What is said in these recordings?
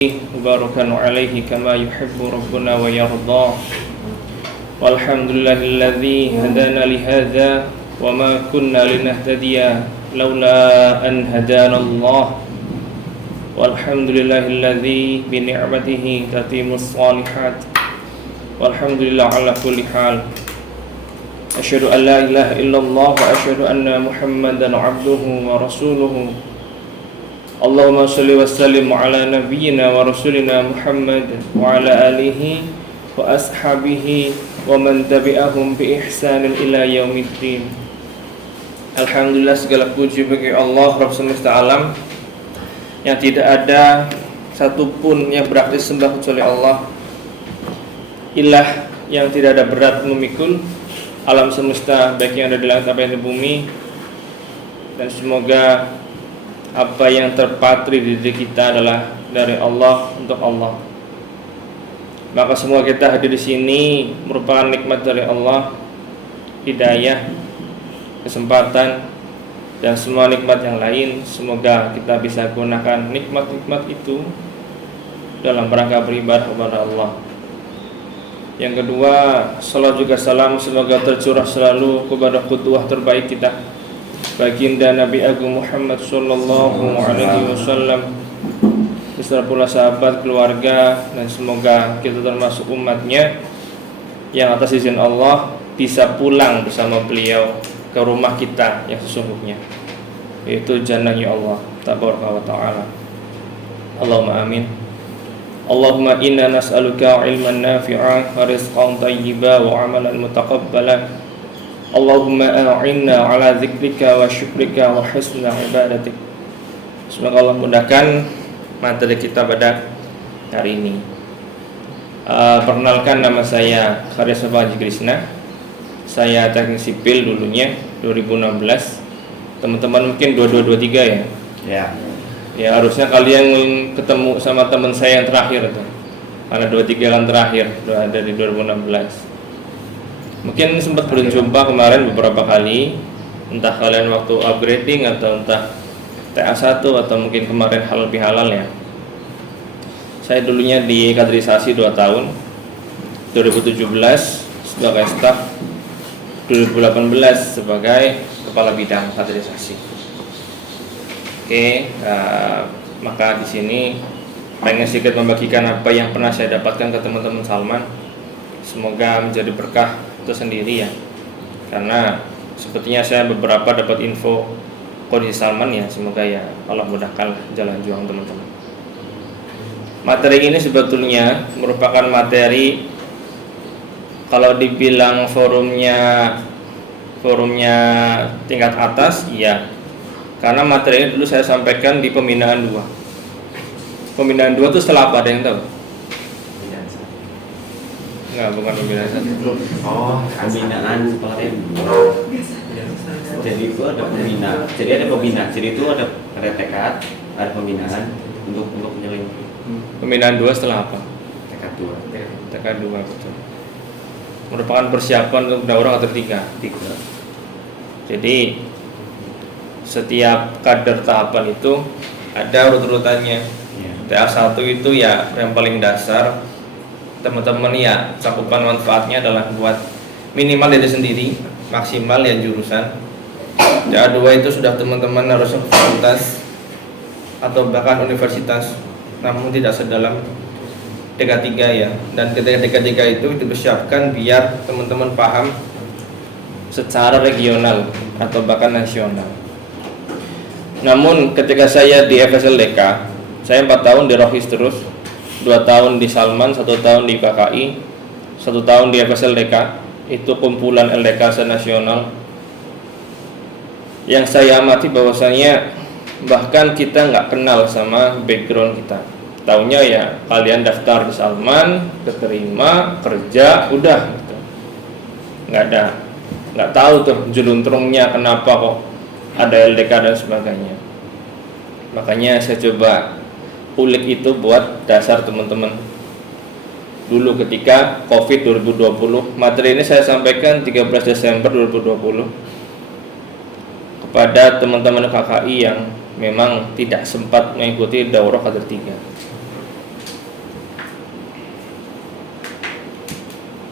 مباركا عليه كما يحب ربنا ويرضى والحمد لله الذي هدانا لهذا وما كنا لنهتدي لولا أن هدانا الله والحمد لله الذي بنعمته تتم الصالحات والحمد لله على كل حال أشهد أن لا إله إلا الله وأشهد أن محمدا عبده ورسوله Allahumma salli wa sallim ala nabiyyina wa rasulina Muhammad wa ala alihi wa ashabihi wa man tabi'ahum bi ihsanin ila yaumiddin. Alhamdulillah, segala puji bagi Allah Rabb semesta alam yang tidak ada satupun yang berhak disembah kecuali Allah, ilah yang tidak ada berat memikul alam semesta baik yang ada di langit apa yang di bumi, dan semoga apa yang terpatri di diri kita adalah dari Allah untuk Allah. Maka semua kita hadir di sini merupakan nikmat dari Allah, hidayah, kesempatan, dan semua nikmat yang lain. Semoga kita bisa gunakan nikmat-nikmat itu dalam rangka beribadah kepada Allah. Yang kedua, salat juga salam semoga tercurah selalu kepada qudwah terbaik kita, baginda Nabi Agung Muhammad sallallahu alaihi wasallam, beserta pula sahabat, keluarga, dan semoga kita termasuk umatnya yang atas izin Allah bisa pulang bersama beliau ke rumah kita yang sesungguhnya, yaitu jannahnya Allah tabaraka wa ta'ala. Allahumma amin. Allahumma inna nas'aluka ilman nafi'an wa rizqan thayyiban wa amalan mutaqabbalan. Allahumma a'inna ala zikrika wa syukrika wa husna ibadatik. Semoga Allah mudahkan materi kita pada hari ini. Perkenalkan, nama saya Karya Haji Krishna. Saya teknik sipil dulunya 2016. Teman-teman mungkin 2223 ya. Ya harusnya kalian ketemu sama teman saya yang terakhir itu, karena 23 kan terakhir dari 2016. Mungkin sempat berjumpa kemarin beberapa kali, entah kalian waktu upgrading atau entah TA1 atau mungkin kemarin halal bihalal ya. Saya dulunya di kaderisasi 2 tahun, 2017 sebagai staf, 2018 sebagai kepala bidang kaderisasi. Oke, maka di sini pengen sedikit membagikan apa yang pernah saya dapatkan ke teman-teman Salman. Semoga menjadi berkah tersendiri ya, karena sepertinya saya beberapa dapat info kondisi Salman ya. Semoga ya Allah mudahkan jalan juang teman-teman. Materi ini sebetulnya merupakan materi, kalau dibilang forumnya tingkat atas, iya, karena materi ini dulu saya sampaikan di pembinaan 2. Pembinaan 2 itu setelah apa, ada yang tahu? Enggak, bukan pembinaan 1. Oh, pembinaan pelatihan. Jadi itu ada pembina. Jadi itu ada tekad, ada pembinaan untuk menjalin. Pembinaan 2 setelah apa? Tekad 2. Tekad 2, betul. Merupakan persiapan untuk daurah atau 3. Jadi setiap kader tahapan itu ada urut-urutannya. TA1 itu ya yang paling dasar. Teman-teman ya, cakupan manfaatnya adalah buat minimal diri sendiri, maksimal ya jurusan. TA2 itu sudah teman-teman harus fakultas atau bahkan universitas, namun tidak sedalam TK3 ya. Dan ketika TK3 itu dipersiapkan biar teman-teman paham secara regional atau bahkan nasional. Namun ketika saya di FSLDK, saya 4 tahun di Rohis terus, 2 tahun di Salman, 1 tahun di KKI, 1 tahun di FSLDK. Itu kumpulan LDK senasional. Yang saya amati bahwasanya bahkan kita nggak kenal sama background kita. Taunya ya kalian daftar di Salman, keterima, kerja, udah gitu. Nggak tahu tuh jeluntrungnya kenapa kok ada LDK dan sebagainya. Makanya saya coba ulik itu buat dasar teman-teman. Dulu ketika Covid 2020, materi ini saya sampaikan 13 Desember 2020 kepada teman-teman KKI yang memang tidak sempat mengikuti daurah kader 3.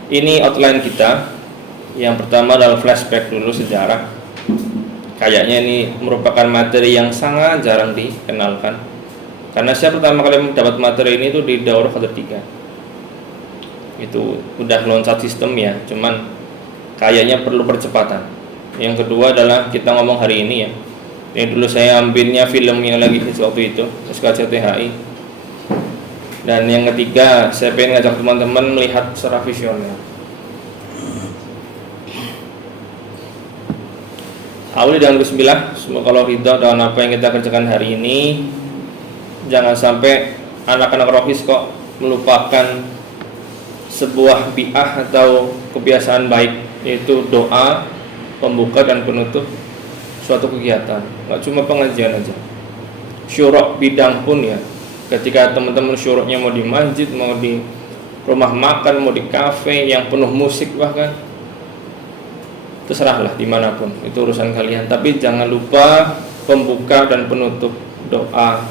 Ini outline kita. Yang pertama adalah flashback dulu sejarah. Kayaknya ini merupakan materi yang sangat jarang dikenalkan. Karena saya pertama kali mendapat materi ini itu di Daurah Qadar 3. Itu udah loncat sistem ya, cuman kayaknya perlu percepatan. Yang kedua adalah kita ngomong hari ini ya. Ini dulu saya ambilnya film yang lagi hits waktu itu, SKCTHI. Dan yang ketiga, saya pengen ngajak teman-teman melihat secara visioner. Awali dengan bismillah. Semoga Allah ridha dengan apa yang kita kerjakan hari ini. Jangan sampai anak-anak rohis kok melupakan sebuah bi'ah atau kebiasaan baik, yaitu doa pembuka dan penutup suatu kegiatan. Nggak cuma pengajian aja, syuruk bidang pun ya. Ketika teman-teman syuruknya mau di masjid, mau di rumah makan, mau di kafe yang penuh musik bahkan, terserahlah dimanapun, itu urusan kalian. Tapi jangan lupa pembuka dan penutup doa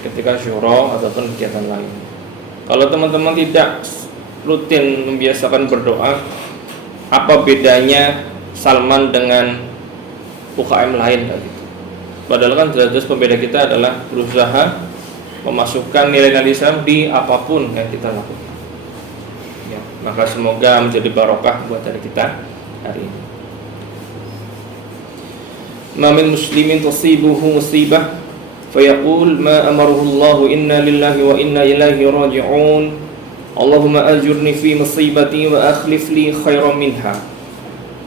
ketika syuruk ataupun kegiatan lain. Kalau teman-teman tidak rutin membiasakan berdoa, apa bedanya Salman dengan UKM lain gitu? Padahal kan jelas-jelas pembeda kita adalah berusaha memasukkan nilai-nilai Islam di apapun yang kita lakukan. Ya, maka semoga menjadi barokah buat dari kita hari ini. Ma min muslimin tusibuhu musibah fayaqul ma amaruhu Allah inna lillahi wa inna ilaihi raji'un. Allahumma ajurni fi musibati wa akhlif li khairan minha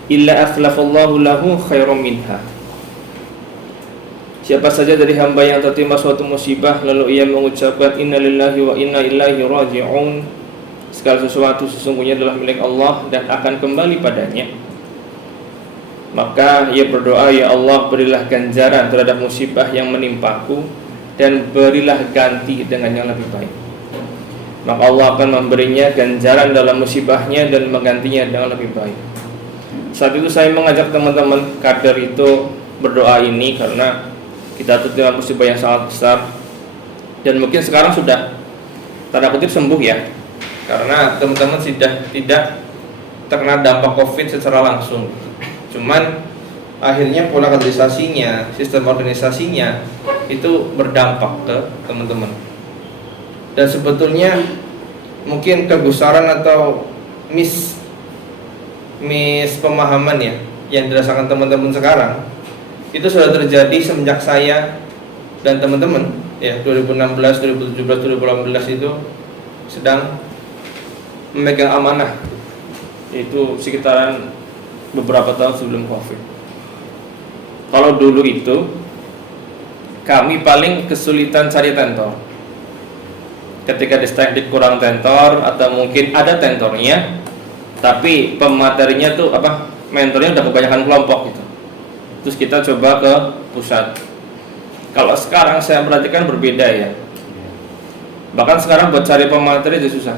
illa akhlafallahu lahu khairan minha. Siapa saja dari hamba yang tertimpa suatu musibah lalu ia mengucapkan innalillahi wa inna ilaihi raji'un, segala sesuatu sesungguhnya adalah milik Allah dan akan kembali padanya, maka ia berdoa, ya Allah berilah ganjaran terhadap musibah yang menimpaku dan berilah ganti dengan yang lebih baik. Maka Allah akan memberinya ganjaran dalam musibahnya dan menggantinya dengan lebih baik. Saat itu saya mengajak teman-teman kader itu berdoa ini karena kita tertimpa musibah yang sangat besar, dan mungkin sekarang sudah tanda kutip sembuh ya, karena teman-teman sudah tidak terkena dampak COVID secara langsung. Cuman akhirnya pola kaderisasinya, sistem organisasinya itu berdampak ke teman-teman. Dan sebetulnya mungkin kegusaran atau mis pemahaman ya yang dirasakan teman-teman sekarang itu sudah terjadi semenjak saya dan teman-teman ya 2016, 2017, 2018 itu sedang memegang amanah, itu sekitaran beberapa tahun sebelum COVID. Kalau dulu itu kami paling kesulitan cari tentor. Ketika distakdik kurang tentor atau mungkin ada tentornya tapi pematerinya tuh mentornya udah kebanyakan kelompok gitu. Terus kita coba ke pusat. Kalau sekarang saya perhatikan berbeda ya. Bahkan sekarang buat cari pemateri aja susah.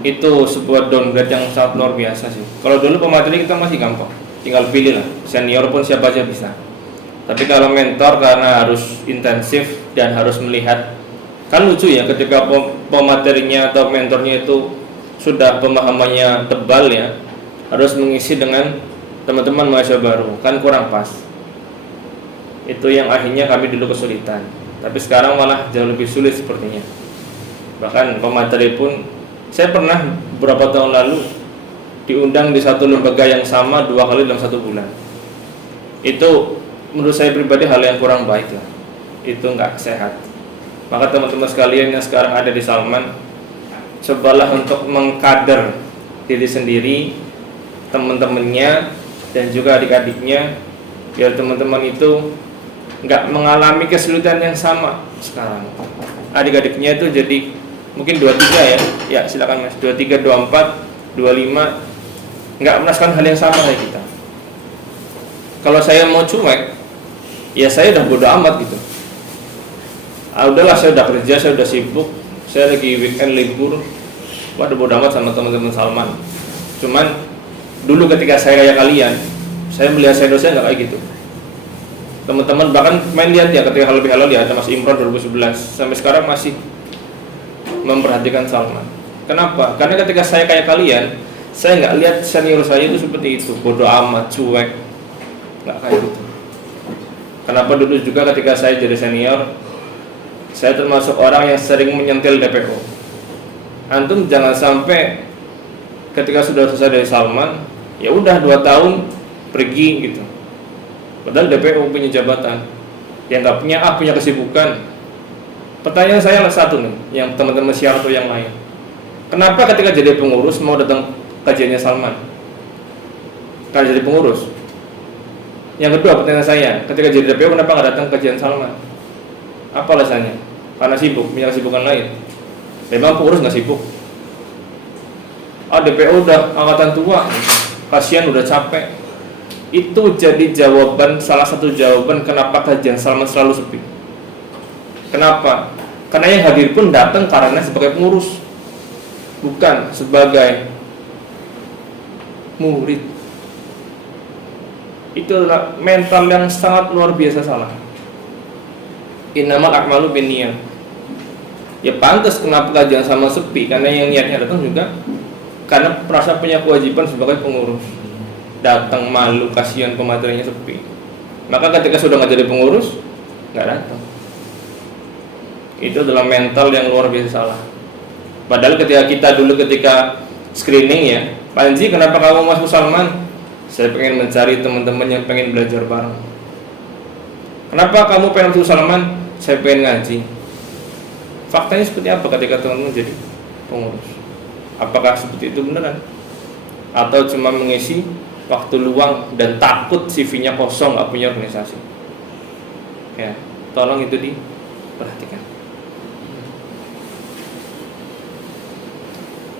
Itu sebuah downgrade yang sangat luar biasa sih. Kalau dulu pemateri kita masih gampang, tinggal pilih lah. Senior pun siapa aja bisa. Tapi kalau mentor karena harus intensif dan harus melihat, kan lucu ya ketika pematerinya atau mentornya itu sudah pemahamannya tebal ya, harus mengisi dengan teman-teman mahasiswa baru, kan kurang pas. Itu yang akhirnya kami dulu kesulitan. Tapi sekarang malah jauh lebih sulit sepertinya. Bahkan pemateri pun, saya pernah beberapa tahun lalu diundang di satu lembaga yang sama 2 kali dalam 1 bulan. Itu menurut saya pribadi hal yang kurang baik lah. Itu nggak sehat. Maka teman-teman sekalian yang sekarang ada di Salman, cobalah untuk mengkader diri sendiri, teman-temannya, dan juga adik-adiknya, biar teman-teman itu nggak mengalami kesulitan yang sama sekarang. Adik-adiknya itu jadi mungkin 23 ya silakan mas, 23, 24, 25 nggak merasakan hal yang sama kayak kita. Kalau saya mau cuek, ya saya udah bodo amat gitu. Udahlah, saya udah kerja, saya udah sibuk, saya lagi weekend libur, waduh bodo amat sama teman-teman Salman. Cuman dulu ketika saya kayak kalian, saya melihat saya nggak kayak gitu. Teman-teman bahkan main lihat ya ketika halal ya, ada Mas Imron 2011 sampai sekarang masih memperhatikan Salman. Kenapa? Karena ketika saya kayak kalian, saya nggak lihat senior saya itu seperti itu, bodoh amat, cuek, nggak kayak gitu. Kenapa dulu juga ketika saya jadi senior, saya termasuk orang yang sering menyentil DPO. Antum jangan sampai ketika sudah selesai dari Salman, ya udah 2 tahun pergi gitu. Padahal DPO punya jabatan, yang nggak punya punya kesibukan. Pertanyaan saya satu nih, yang teman-teman siar atau yang lain. Kenapa ketika jadi pengurus mau datang kajiannya Salman? Karena jadi pengurus. Yang kedua pertanyaan saya, ketika jadi DPO kenapa nggak datang kajian Salman? Apa alasannya? Karena sibuk, punya kesibukan lain. Memang pengurus nggak sibuk. DPO udah angkatan tua, kasihan udah capek. Itu jadi jawaban, salah satu jawaban kenapa kajian Salman selalu sepi. Kenapa? Karena yang hadir pun datang karena sebagai pengurus, bukan sebagai murid. Itu adalah mental yang sangat luar biasa salah. Innamal a'malu binniyat. Ya pantas kenapa kajian sama sepi, karena yang niatnya datang juga karena merasa punya kewajiban sebagai pengurus. Datang malu, kasihan pematerinya sepi. Maka ketika sudah nggak jadi pengurus, nggak datang. Itu adalah mental yang luar biasa salah. Padahal ketika screening ya, Panji kenapa kamu masuk Salman? Saya pengen mencari teman-teman yang pengen belajar bareng. Kenapa kamu pengen masuk Salman? Saya pengen ngaji. Faktanya seperti apa ketika teman-teman jadi pengurus? Apakah seperti itu beneran? Atau cuma mengisi waktu luang dan takut CV-nya kosong, nggak punya organisasi? Ya, tolong itu diperhatikan.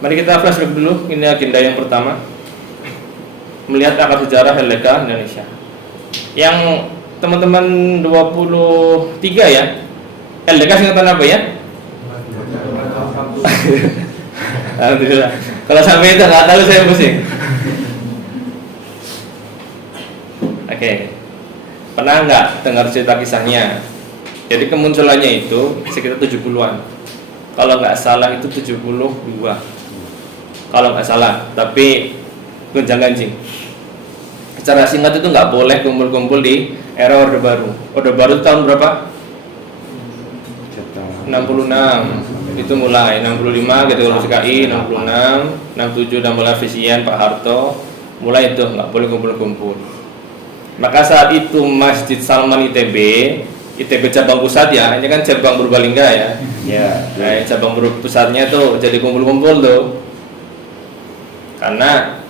Mari kita flashback dulu. Ini agenda yang pertama, melihat akar sejarah LDK Indonesia. Yang teman-teman 23 ya, LDK singkatan apa ya? Alhamdulillah. Kalau sampai itu nggak tahu saya pusing. Oke. Pernah nggak dengar cerita kisahnya? Jadi kemunculannya itu sekitar 70-an. Kalau nggak salah itu 72. Kalau nggak salah, tapi gonjang-ganjing. Secara singkat itu nggak boleh kumpul-kumpul di era Orde Baru. Orde Baru tahun berapa? 66. Itu mulai 65 gitu kalau CKI, 66, 67 dan mulai Visian Pak Harto, mulai itu nggak boleh kumpul-kumpul. Maka saat itu Masjid Salman ITB cabang pusat ya, ini kan cabang Purbalingga ya. Ya, cabang pusatnya tuh jadi kumpul-kumpul tuh. Karena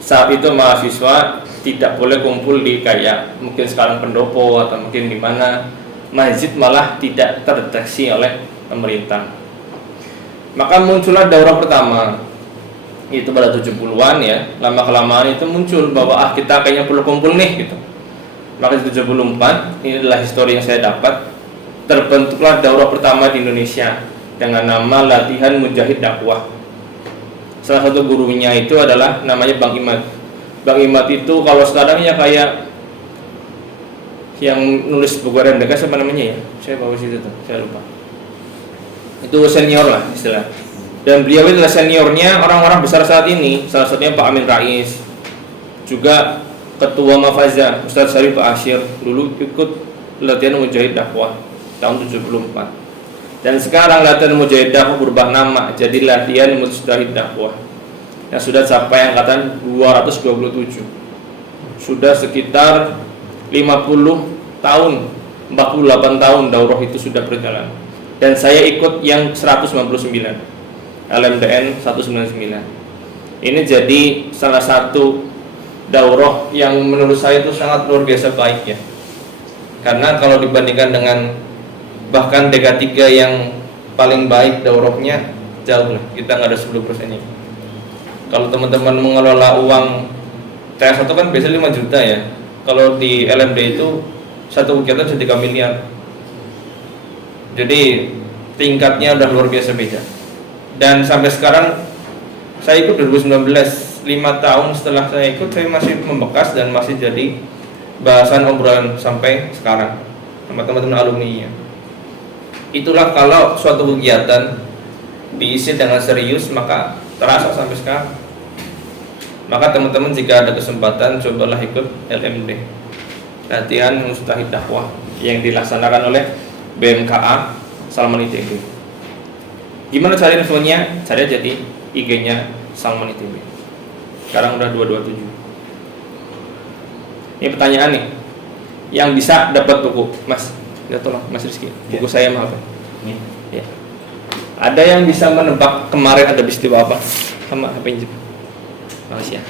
saat itu mahasiswa tidak boleh kumpul di kayak mungkin sekarang pendopo atau mungkin di mana, masjid malah tidak terdeteksi oleh pemerintah. Maka muncullah daurah pertama itu pada 70-an ya. Lama-kelamaan itu muncul bahwa kita kayaknya perlu kumpul nih gitu. Maka di 74, ini adalah histori yang saya dapat, terbentuklah daurah pertama di Indonesia dengan nama Latihan Mujahid Dakwah. Salah satu gurunya itu adalah namanya Bang Imad. Bang Imad itu kalau sekarang ya kayak yang nulis buku RMDK siapa namanya ya? Saya bawa situ tuh, saya lupa. Itu senior lah istilah. Dan beliau itu adalah seniornya orang-orang besar saat ini. Salah satunya Pak Amin Rais. Juga Ketua Mafaza Ustadz Syarif Asyir dulu ikut Latihan Mujahid Dakwah tahun 74. Dan sekarang Latihan Mujahid Dakwah berubah nama jadi Latihan Mujahid Dakwah yang sudah sampai angkatan 227. Sudah sekitar 50 tahun, 48 tahun daurah itu sudah berjalan. Dan saya ikut yang 199, LMDN 199. Ini jadi salah satu daurah yang menurut saya itu sangat luar biasa baik ya. Karena kalau dibandingkan dengan bahkan DK3 yang paling baik daurahnya jauh lah, kita nggak ada 10%-nya. Kalau teman-teman mengelola uang TS1 kan biasanya 5 juta ya. Kalau di LMD itu satu kegiatan bisa 3 miliar. Jadi tingkatnya udah luar biasa beda. Dan sampai sekarang saya ikut 2019, 5 tahun setelah saya ikut saya masih membekas dan masih jadi bahasan obrolan sampai sekarang sama teman-teman alumni-nya. Itulah kalau suatu kegiatan diisi dengan serius, maka terasa sampai sekarang. Maka teman-teman jika ada kesempatan cobalah ikut LMD, latihan mustahid dakwah yang dilaksanakan oleh BMKA Salman ITB. Gimana cari infonya? Cari aja di IG-nya Salman ITB. Sekarang udah 227. Ini pertanyaan nih, yang bisa dapat buku, Mas, ya tolong Mas Rizky, buku saya maaf ya. Ya. Ada yang bisa menebak kemarin ada peristiwa apa? Sama HP Injib. Makasih ya.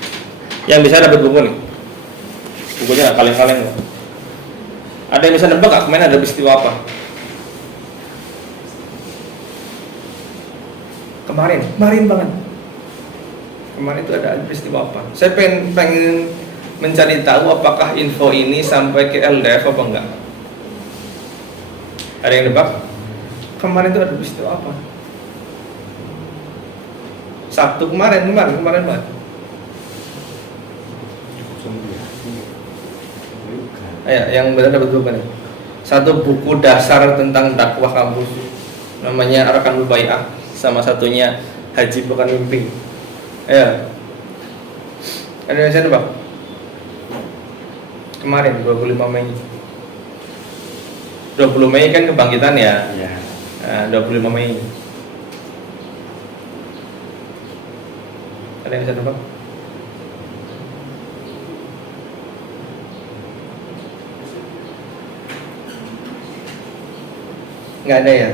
Yang bisa dapat buku nih, bukunya nggak kaleng-kaleng ya. Ada yang bisa nebak nggak kemarin ada peristiwa apa? Kemarin banget. Kemarin itu ada peristiwa apa? Saya pengen mencari tahu apakah info ini sampai ke LDF apa enggak. Ada yang nebak? Kemarin itu ada peristiwa apa? Sabtu kemarin banget. Ayo, yang benar dapat buku nih. Satu buku dasar tentang dakwah kampus, namanya Arkanul Bai'ah, sama satunya Haji Bukan Mimpi. Ayo. Ada yang bisa nebak? Kemarin 25 Mei. 20 Mei kan kebangkitan ya. Iya. Nah, 25 Mei. Ada yang bisa nebak? Nggak ada ya?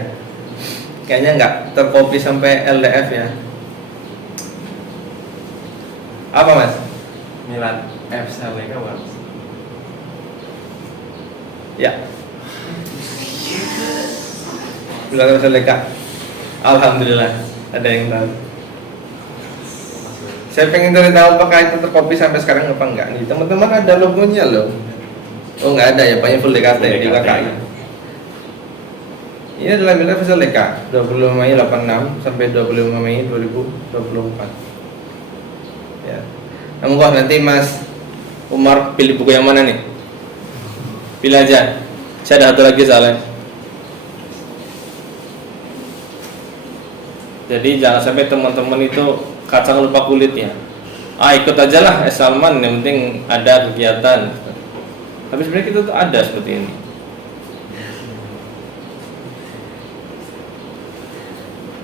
Kayaknya nggak terkopi sampai LDF ya. Apa Mas? Milad FSLK Mas. Ya. Milad FSLK. Alhamdulillah ada yang tahu. Saya pengen cari tahu apakah itu terkopi sampai sekarang apa enggak nih. Teman-teman ada logonya loh. Oh nggak ada ya, banyak full DKT di KKI. Ini adalah Milad FSLK 20 Mei 86 sampai 25 Mei 2024. Ya. Namun nanti Mas Umar pilih buku yang mana nih? Pilih aja. Saya ada satu lagi soalnya. Jadi jangan sampai teman-teman itu kacang lupa kulit ya. Ikut aja lah Salman, yang penting ada kegiatan. Tapi sebenarnya kita tuh ada seperti ini.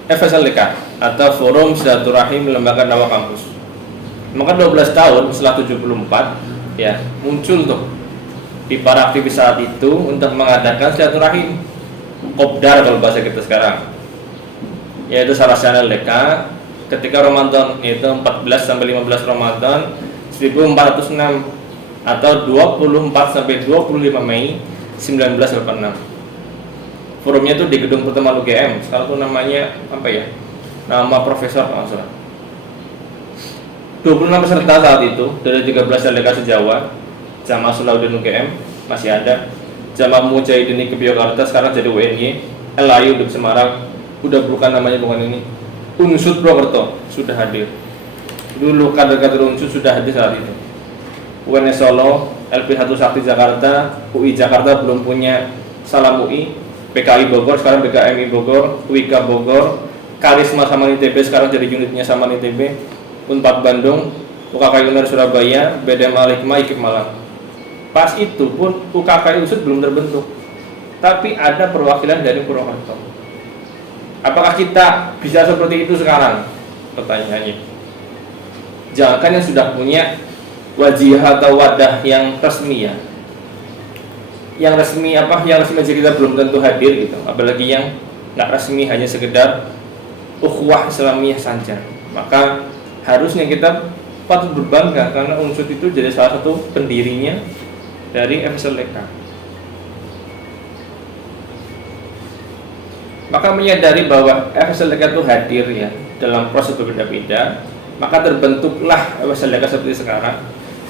FSLK atau Forum Silaturahim Lembaga Dakwah Kampus. Maka 12 tahun setelah 74 ya muncul tuh di para aktivis saat itu untuk mengadakan silaturahim kopdar kalau bahasa kita sekarang, yaitu Sarasana LDK ketika Ramadan, yaitu 14 sampai 15 Ramadan 1406 atau 24 sampai 25 Mei 1986. Forumnya itu di gedung pertemuan UGM. Sekarang tuh namanya apa ya? Nama profesor kalau nggak salah. 26 peserta saat itu dari 13 LDK se-Jawa. Jamaah Salahuddin UGM masih ada. Jamaah Mujahidin ke Yogyakarta sekarang jadi UNY. LAIU di Semarang udah bukan namanya, bukan ini. Unsud Purwokerto sudah hadir. Dulu kader-kader Unsud sudah hadir saat itu. UNS Solo, LP1 Sakti Jakarta, UI Jakarta belum punya Salam UI. PKI Bogor sekarang PKMI Bogor, UIK Bogor, Karisma Saman ITB sekarang jadi unitnya Saman ITB, Unpad Bandung, UKK Unar Surabaya, BDM Al-Hikmah IKIP Malang. Pas itu pun UKK Usut belum terbentuk, tapi ada perwakilan dari Purwokerto. Apakah kita bisa seperti itu sekarang? Pertanyaannya. Jangan yang sudah punya wajih atau wadah yang resmi ya. Yang resmi aja kita belum tentu hadir gitu, apalagi yang nggak resmi hanya sekedar ukhuwah Islamiyah saja. Maka harusnya kita patut berbangga karena Unsud itu jadi salah satu pendirinya dari FSLK. Maka menyadari bahwa FSLK itu hadir ya dalam proses berbeda-beda, maka terbentuklah FSLK seperti sekarang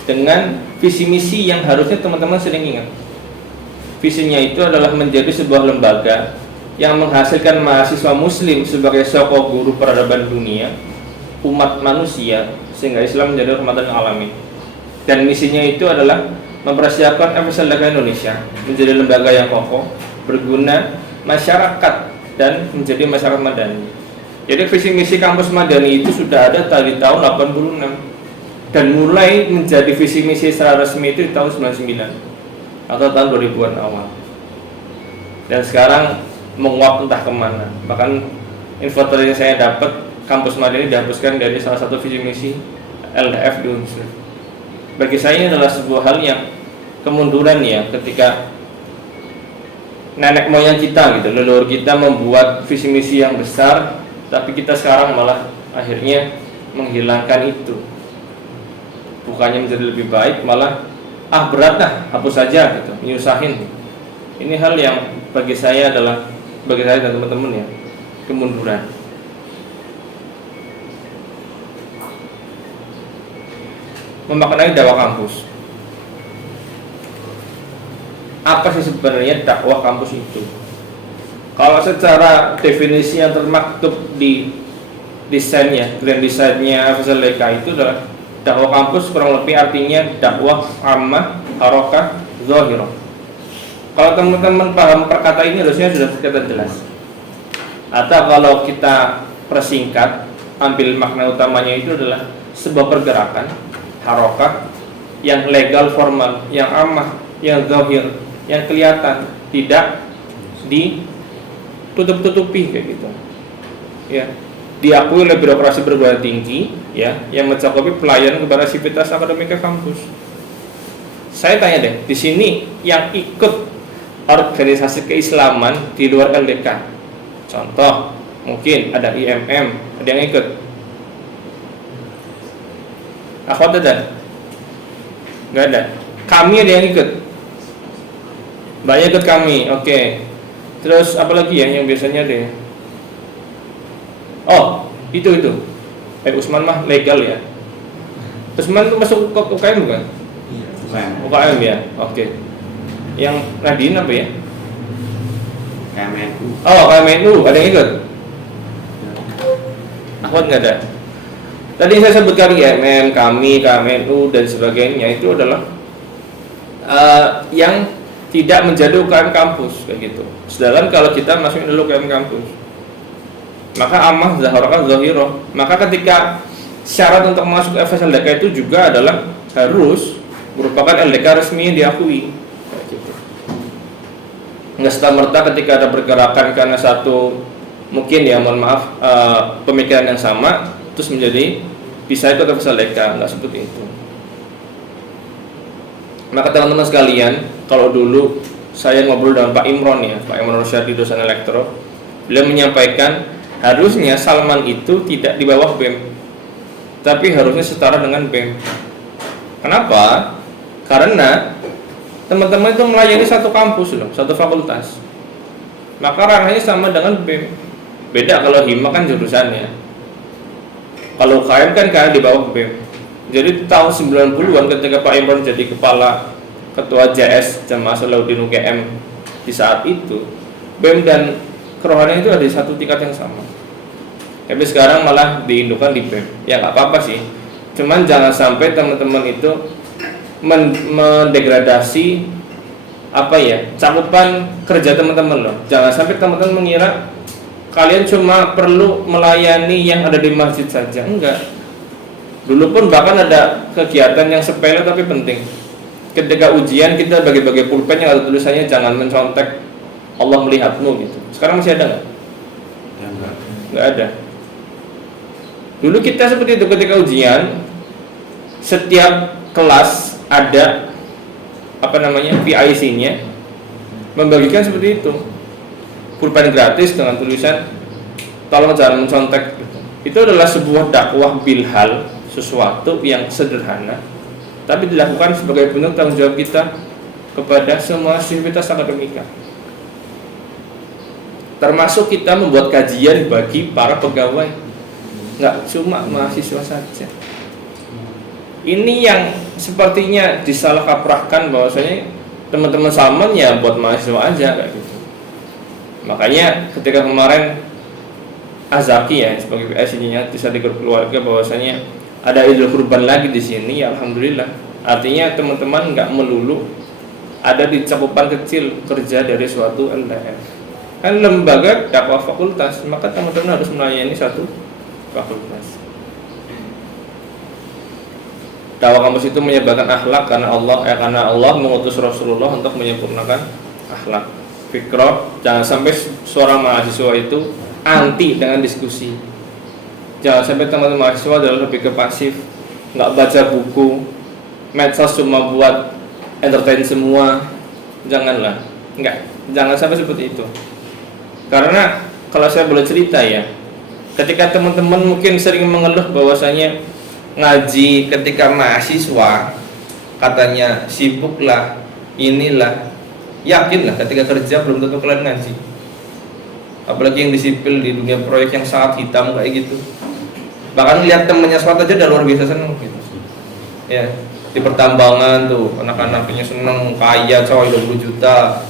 dengan visi misi yang harusnya teman-teman sering ingat. Visinya itu adalah menjadi sebuah lembaga yang menghasilkan mahasiswa muslim sebagai sokok guru peradaban dunia, umat manusia, sehingga Islam menjadi rahmatan lil alamin. Dan misinya itu adalah mempersiapkan FSLK Indonesia menjadi lembaga yang kokoh, berguna masyarakat dan menjadi masyarakat madani. Jadi visi misi kampus Madani itu sudah ada dari tahun 86 dan mulai menjadi visi misi secara resmi itu di tahun 99 atau tahun 2000-an awal. Dan sekarang menguap entah kemana. Bahkan info tadi yang saya dapat, kampus Madani dihapuskan dari salah satu visi misi LDF di Unsur. Bagi saya ini adalah sebuah hal yang kemunduran ya, ketika nenek moyang kita gitu, leluhur kita membuat visi misi yang besar, tapi kita sekarang malah akhirnya menghilangkan itu. Bukannya menjadi lebih baik, malah berat dah, hapus saja gitu, nyusahin. Ini hal yang bagi saya adalah, bagi saya dan teman-teman ya, kemunduran. Memaknai dakwah kampus. Apa sih sebenarnya dakwah kampus itu? Kalau secara definisi yang termaktub di desainnya, grand desainnya Faisal Leka itu adalah dakwah kampus kurang lebih artinya dakwah ammah, harokah, zahirah. Kalau teman-teman paham perkata ini harusnya sudah kelihatan jelas. Atau kalau kita persingkat, ambil makna utamanya itu adalah sebuah pergerakan harokah yang legal formal, yang ammah, yang zahir, yang kelihatan, tidak ditutup-tutupi kayak gitu. Ya, diakui oleh birokrasi perguruan tinggi ya, yang mencakupi pelayanan kepada sivitas akademika kampus. Saya tanya deh, di sini yang ikut organisasi keislaman di luar LDK, contoh mungkin ada IMM, ada yang ikut. Akhwat ada? Nggak ada. Kami ada yang ikut. Banyak ikut kami, oke. Terus apa lagi ya yang biasanya ada? Oh, itu. Usman mah legal ya. Usman itu masuk ke UKM bukan? Iya. UKM ya, oke. Yang Nadine apa ya? KMNU. Oh, KMNU, ada yang ikut? Akhwat nggak ada. Tadi saya sebutkan IMM, kami, KMNU dan sebagainya itu adalah yang tidak menjadi UKM kampus kayak gitu. Sedangkan kalau kita masuk dulu UKM kampus, maka ammah, zaharokah, zahirah. Maka ketika syarat untuk masuk FS LDK itu juga adalah harus merupakan LDK resmi yang diakui kayak gitu. Nggak serta-merta ketika ada pergerakan karena satu mungkin ya mohon maaf pemikiran yang sama terus menjadi bisa ikut FS LDK, nggak seperti itu. Maka teman-teman sekalian, kalau dulu saya ngobrol dengan Pak Imron ya, Pak Imron Rosyadi dosen elektro, beliau menyampaikan harusnya Salman itu tidak di bawah BEM, tapi harusnya setara dengan BEM. Kenapa? Karena teman-teman itu melayani satu kampus loh, satu fakultas. Maka ranahnya sama dengan BEM. Beda kalau Hima kan jurusannya. Kalau KM kan karena di bawah BEM. Jadi tahun 90-an ketika Pak Imron jadi kepala ketua JS Jamaah Salahuddin UGM di saat itu, BEM dan kerohanian itu ada di satu tingkat yang sama. Tapi sekarang malah diindukkan di BEM. Ya nggak apa-apa sih. Cuman jangan sampai teman-teman itu mendegradasi apa ya cakupan kerja teman-teman loh. Jangan sampai teman-teman mengira kalian cuma perlu melayani yang ada di masjid saja. Enggak. Dulu pun bahkan ada kegiatan yang sepele tapi penting. Ketika ujian kita bagi-bagi pulpen yang ada tulisannya jangan mencontek Allah melihatmu gitu. Sekarang masih ada nggak? Ya, Nggak ada. Dulu kita seperti itu ketika ujian, setiap kelas ada apa namanya PIC-nya membagikan seperti itu, pulpen gratis dengan tulisan tolong jangan mencontek gitu. Itu adalah sebuah dakwah bilhal, sesuatu yang sederhana tapi dilakukan sebagai bentuk tanggung jawab kita kepada semua sivitas akademika, termasuk kita membuat kajian bagi para pegawai, nggak cuma mahasiswa saja. Ini yang sepertinya disalah kaprahkan bahwasanya teman-teman Salman ya buat mahasiswa aja kayak gitu. Makanya ketika kemarin Azaki ya sebagai PSI-nya bisa di grup keluarga bahwasanya ada idul kurban lagi di sini, ya alhamdulillah. Artinya teman-teman nggak melulu ada di cakupan kecil kerja dari suatu LDF. Kan lembaga dakwah fakultas, maka teman-teman harus melayani satu fakultas. Dakwah kampus itu menyebarkan akhlak karena Allah mengutus Rasulullah untuk menyempurnakan akhlak. Fikrah, jangan sampai seorang mahasiswa itu anti dengan diskusi. Jangan sampai teman-teman mahasiswa adalah lebih ke pasif, nggak baca buku, medsos cuma buat entertain semua. Janganlah, jangan sampai seperti itu. Karena kalau saya boleh cerita ya, ketika teman-teman mungkin sering mengeluh bahwasanya ngaji ketika mahasiswa katanya sibuk lah, inilah, yakinlah ketika kerja belum tentu kalian ngaji. Apalagi yang di sipil, di dunia proyek yang sangat hitam kayak gitu. Bahkan lihat temennya sholat aja udah luar biasa seneng gitu. Ya, di pertambangan tuh anak-anaknya seneng, kaya, coy 20 juta.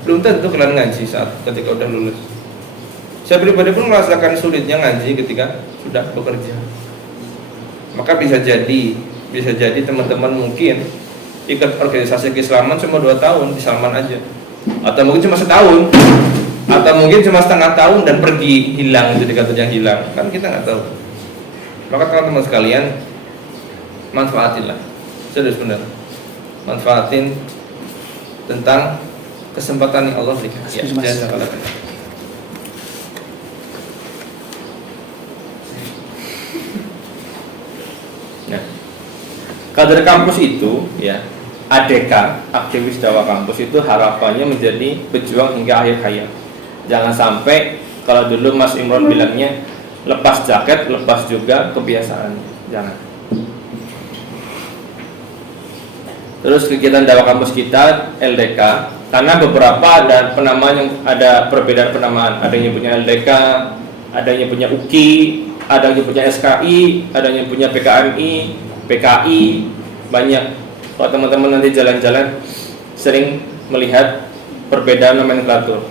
Belum tentu kalian ngaji saat ketika udah lulus. Saya pribadi pun merasakan sulitnya ngaji ketika sudah bekerja. Maka bisa jadi teman-teman mungkin ikut organisasi keislaman cuma 2 tahun di Salman aja, atau mungkin cuma setahun, atau mungkin cuma setengah tahun dan pergi hilang, jadi katanya hilang, kan kita nggak tahu. Maka teman-teman sekalian, manfaatinlah, serius benar, manfaatin tentang kesempatan yang Allah berikan. Ya, nah, kader kampus itu ya, ADK, aktivis dakwah kampus itu harapannya menjadi pejuang hingga akhir hayat. Jangan sampai kalau dulu Mas Imron bilangnya lepas jaket, lepas juga kebiasaan. Jangan. Terus kegiatan dakwah kampus kita LDK, karena beberapa ada penamaan yang ada perbedaan penamaan. Ada yang punya LDK, ada yang punya UKI, ada yang punya SKI, ada yang punya PKMI, PKI, banyak. Kalau teman-teman nanti jalan-jalan sering melihat perbedaan nomenklatur.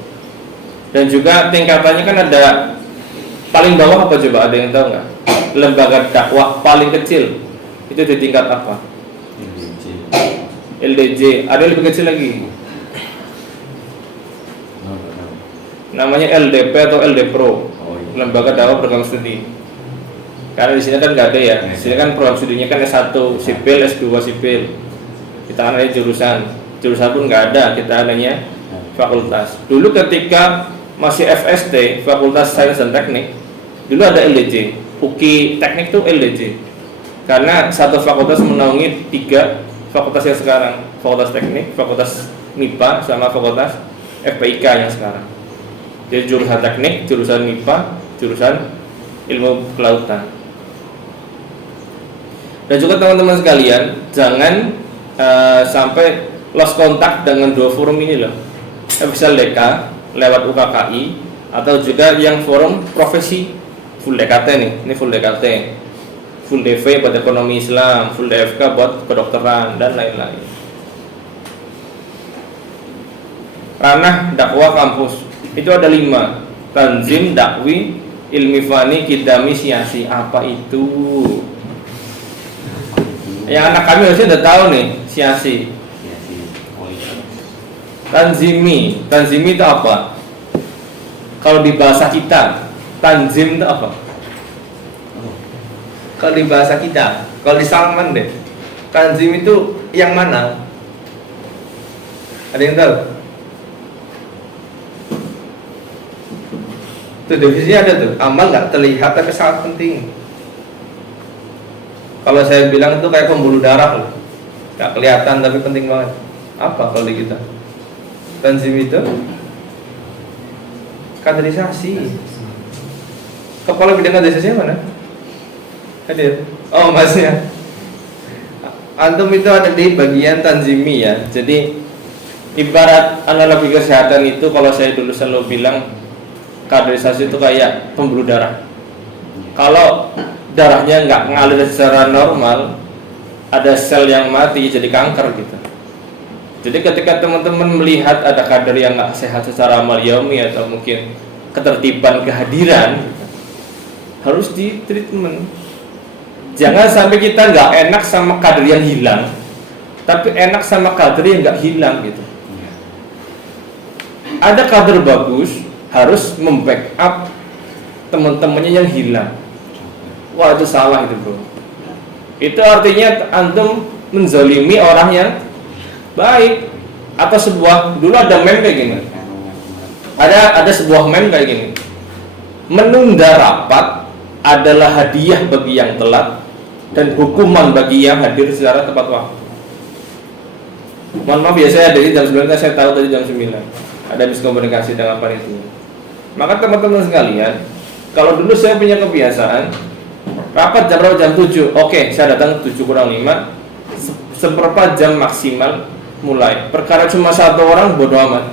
Dan juga tingkatannya kan ada paling bawah apa coba, ada yang tahu nggak? Lembaga dakwah paling kecil itu di tingkat apa? LDJ. Ada yang lebih kecil lagi. Namanya LDP atau LD Pro. Lembaga dakwah program studi. Karena di sini kan nggak ada ya. Di sini kan program studinya kan S1 sipil, S2 sipil. Kita kan ada jurusan pun nggak ada. Kita adanya fakultas. Dulu ketika masih FST, Fakultas Sains dan Teknik, dulu ada LDJ. UKI Teknik itu LDJ. Karena satu fakultas menaungi 3 fakultas yang sekarang, Fakultas Teknik, Fakultas MIPA, sama Fakultas FPIK yang sekarang. Jadi jurusan teknik, jurusan MIPA, jurusan ilmu kelautan. Dan juga teman-teman sekalian, jangan sampai lost kontak dengan 2 forum ini loh. FSLDK lewat UKKI, atau juga yang forum profesi full DKT nih. Ini full DKT, full DV buat ekonomi Islam, full DFK buat kedokteran dan lain-lain. Ranah dakwah kampus itu ada 5: tanzim, dakwi, ilmi fani, kidami, siasi. Apa itu? Yang anak kami harusnya udah tahu nih, siasi. Tanzimi itu apa? Kalau di bahasa kita, tanzim itu apa? Kalau di bahasa kita, kalau di Salman deh, tanzim itu yang mana? Ada yang tahu? Tuh definisinya ada tuh, amal nggak terlihat tapi sangat penting. Kalau saya bilang itu kayak pembuluh darah loh, nggak kelihatan tapi penting banget. Apa kalau di kita? Tanzim itu kaderisasi. Kepala bidang kaderisasi mana? Hadir. Oh, masnya. Antum itu ada di bagian tanzimi ya. Jadi ibarat analogi kesehatan itu, kalau saya dulu selalu bilang kaderisasi itu kayak pembuluh darah. Kalau darahnya nggak ngalir secara normal, ada sel yang mati jadi kanker gitu. Jadi ketika teman-teman melihat ada kader yang nggak sehat secara amal yaumi atau mungkin ketertiban kehadiran, harus di treatment. Jangan sampai kita nggak enak sama kader yang hilang, tapi enak sama kader yang nggak hilang gitu. Ada kader bagus, harus membackup teman-temannya yang hilang. Wah, itu salah itu bro. Itu artinya antum menzalimi orang yang baik. Atau sebuah, dulu ada meme kayak gini. Ada sebuah meme kayak gini. Menunda rapat adalah hadiah bagi yang telat dan hukuman bagi yang hadir secara tepat waktu. Mohon maaf ya, saya dari jam 9, saya tahu tadi jam 9 ada miskomunikasi dengan panitia. Maka teman-teman sekalian, kalau dulu saya punya kebiasaan rapat jam berapa? Jam 7. Oke, saya datang 7 kurang 5, seperempat jam maksimal mulai. Perkara cuma satu orang, bodo amat.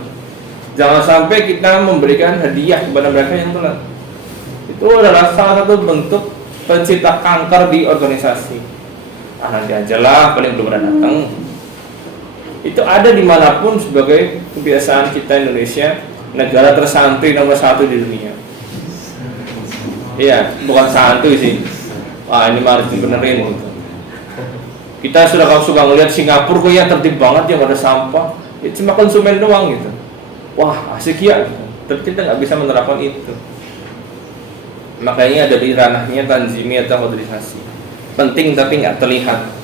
Jangan sampai kita memberikan hadiah kepada mereka yang telat. Itu adalah salah satu bentuk pencipta kanker di organisasi. Nanti aja lah, paling belum pernah datang. Itu ada dimanapun sebagai kebiasaan kita Indonesia, negara tersantri nomor 1 di dunia. Iya, bukan santuy sih. Wah, ini harus dibenerin gitu. Kita suka ngeliat Singapura kok ya tertib banget, yang ada sampah. Ya cuma konsumen doang gitu. Wah, asik ya. Tapi kita nggak bisa menerapkan itu. Makanya ada di ranahnya tanzimi atau organisasi. Penting tapi nggak terlihat.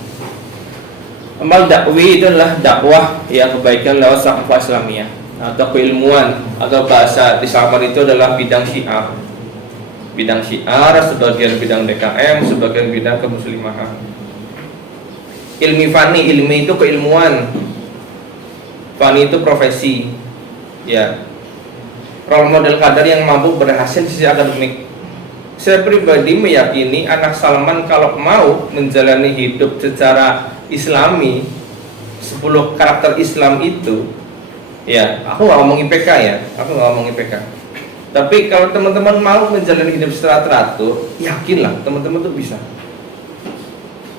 Amal dakwi itu adalah dakwah yang kebaikan lewat sahabat Islamiyah atau keilmuan atau bahasa di Salman itu adalah bidang syiar. Bidang syiar, sebagian bidang DKM, sebagian bidang kemuslimahan. Ilmi fani, ilmi itu keilmuan, fani itu profesi. Ya, role model kader yang mampu berhasil di sisi akademik. Saya pribadi meyakini anak Salman kalau mau menjalani hidup secara Islami, 10 karakter Islam itu, ya, aku nggak ngomong IPK ya, aku nggak ngomong IPK. Tapi kalau teman-teman mau menjalani hidup secara teratur, yakinlah teman-teman tuh bisa.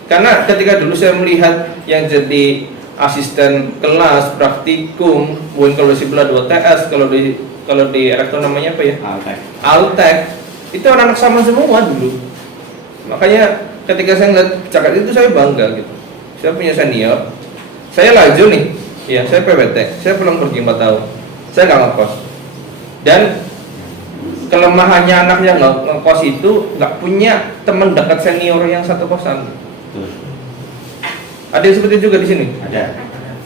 Karena ketika dulu saya melihat yang jadi asisten kelas, praktikum, mungkin kalau di sebelah 2 TS, kalau di rektor namanya apa ya? Altek. Itu anak-anak sama semua dulu. Makanya ketika saya ngeliat Jakarta itu saya bangga gitu. Saya punya senior, saya laju nih, ya saya PWT, saya pulang pergi 4 tahun, saya nggak ngekos. Dan kelemahannya anak yang ngekos itu nggak punya teman dekat senior yang satu kosan. Ada yang seperti itu juga di sini?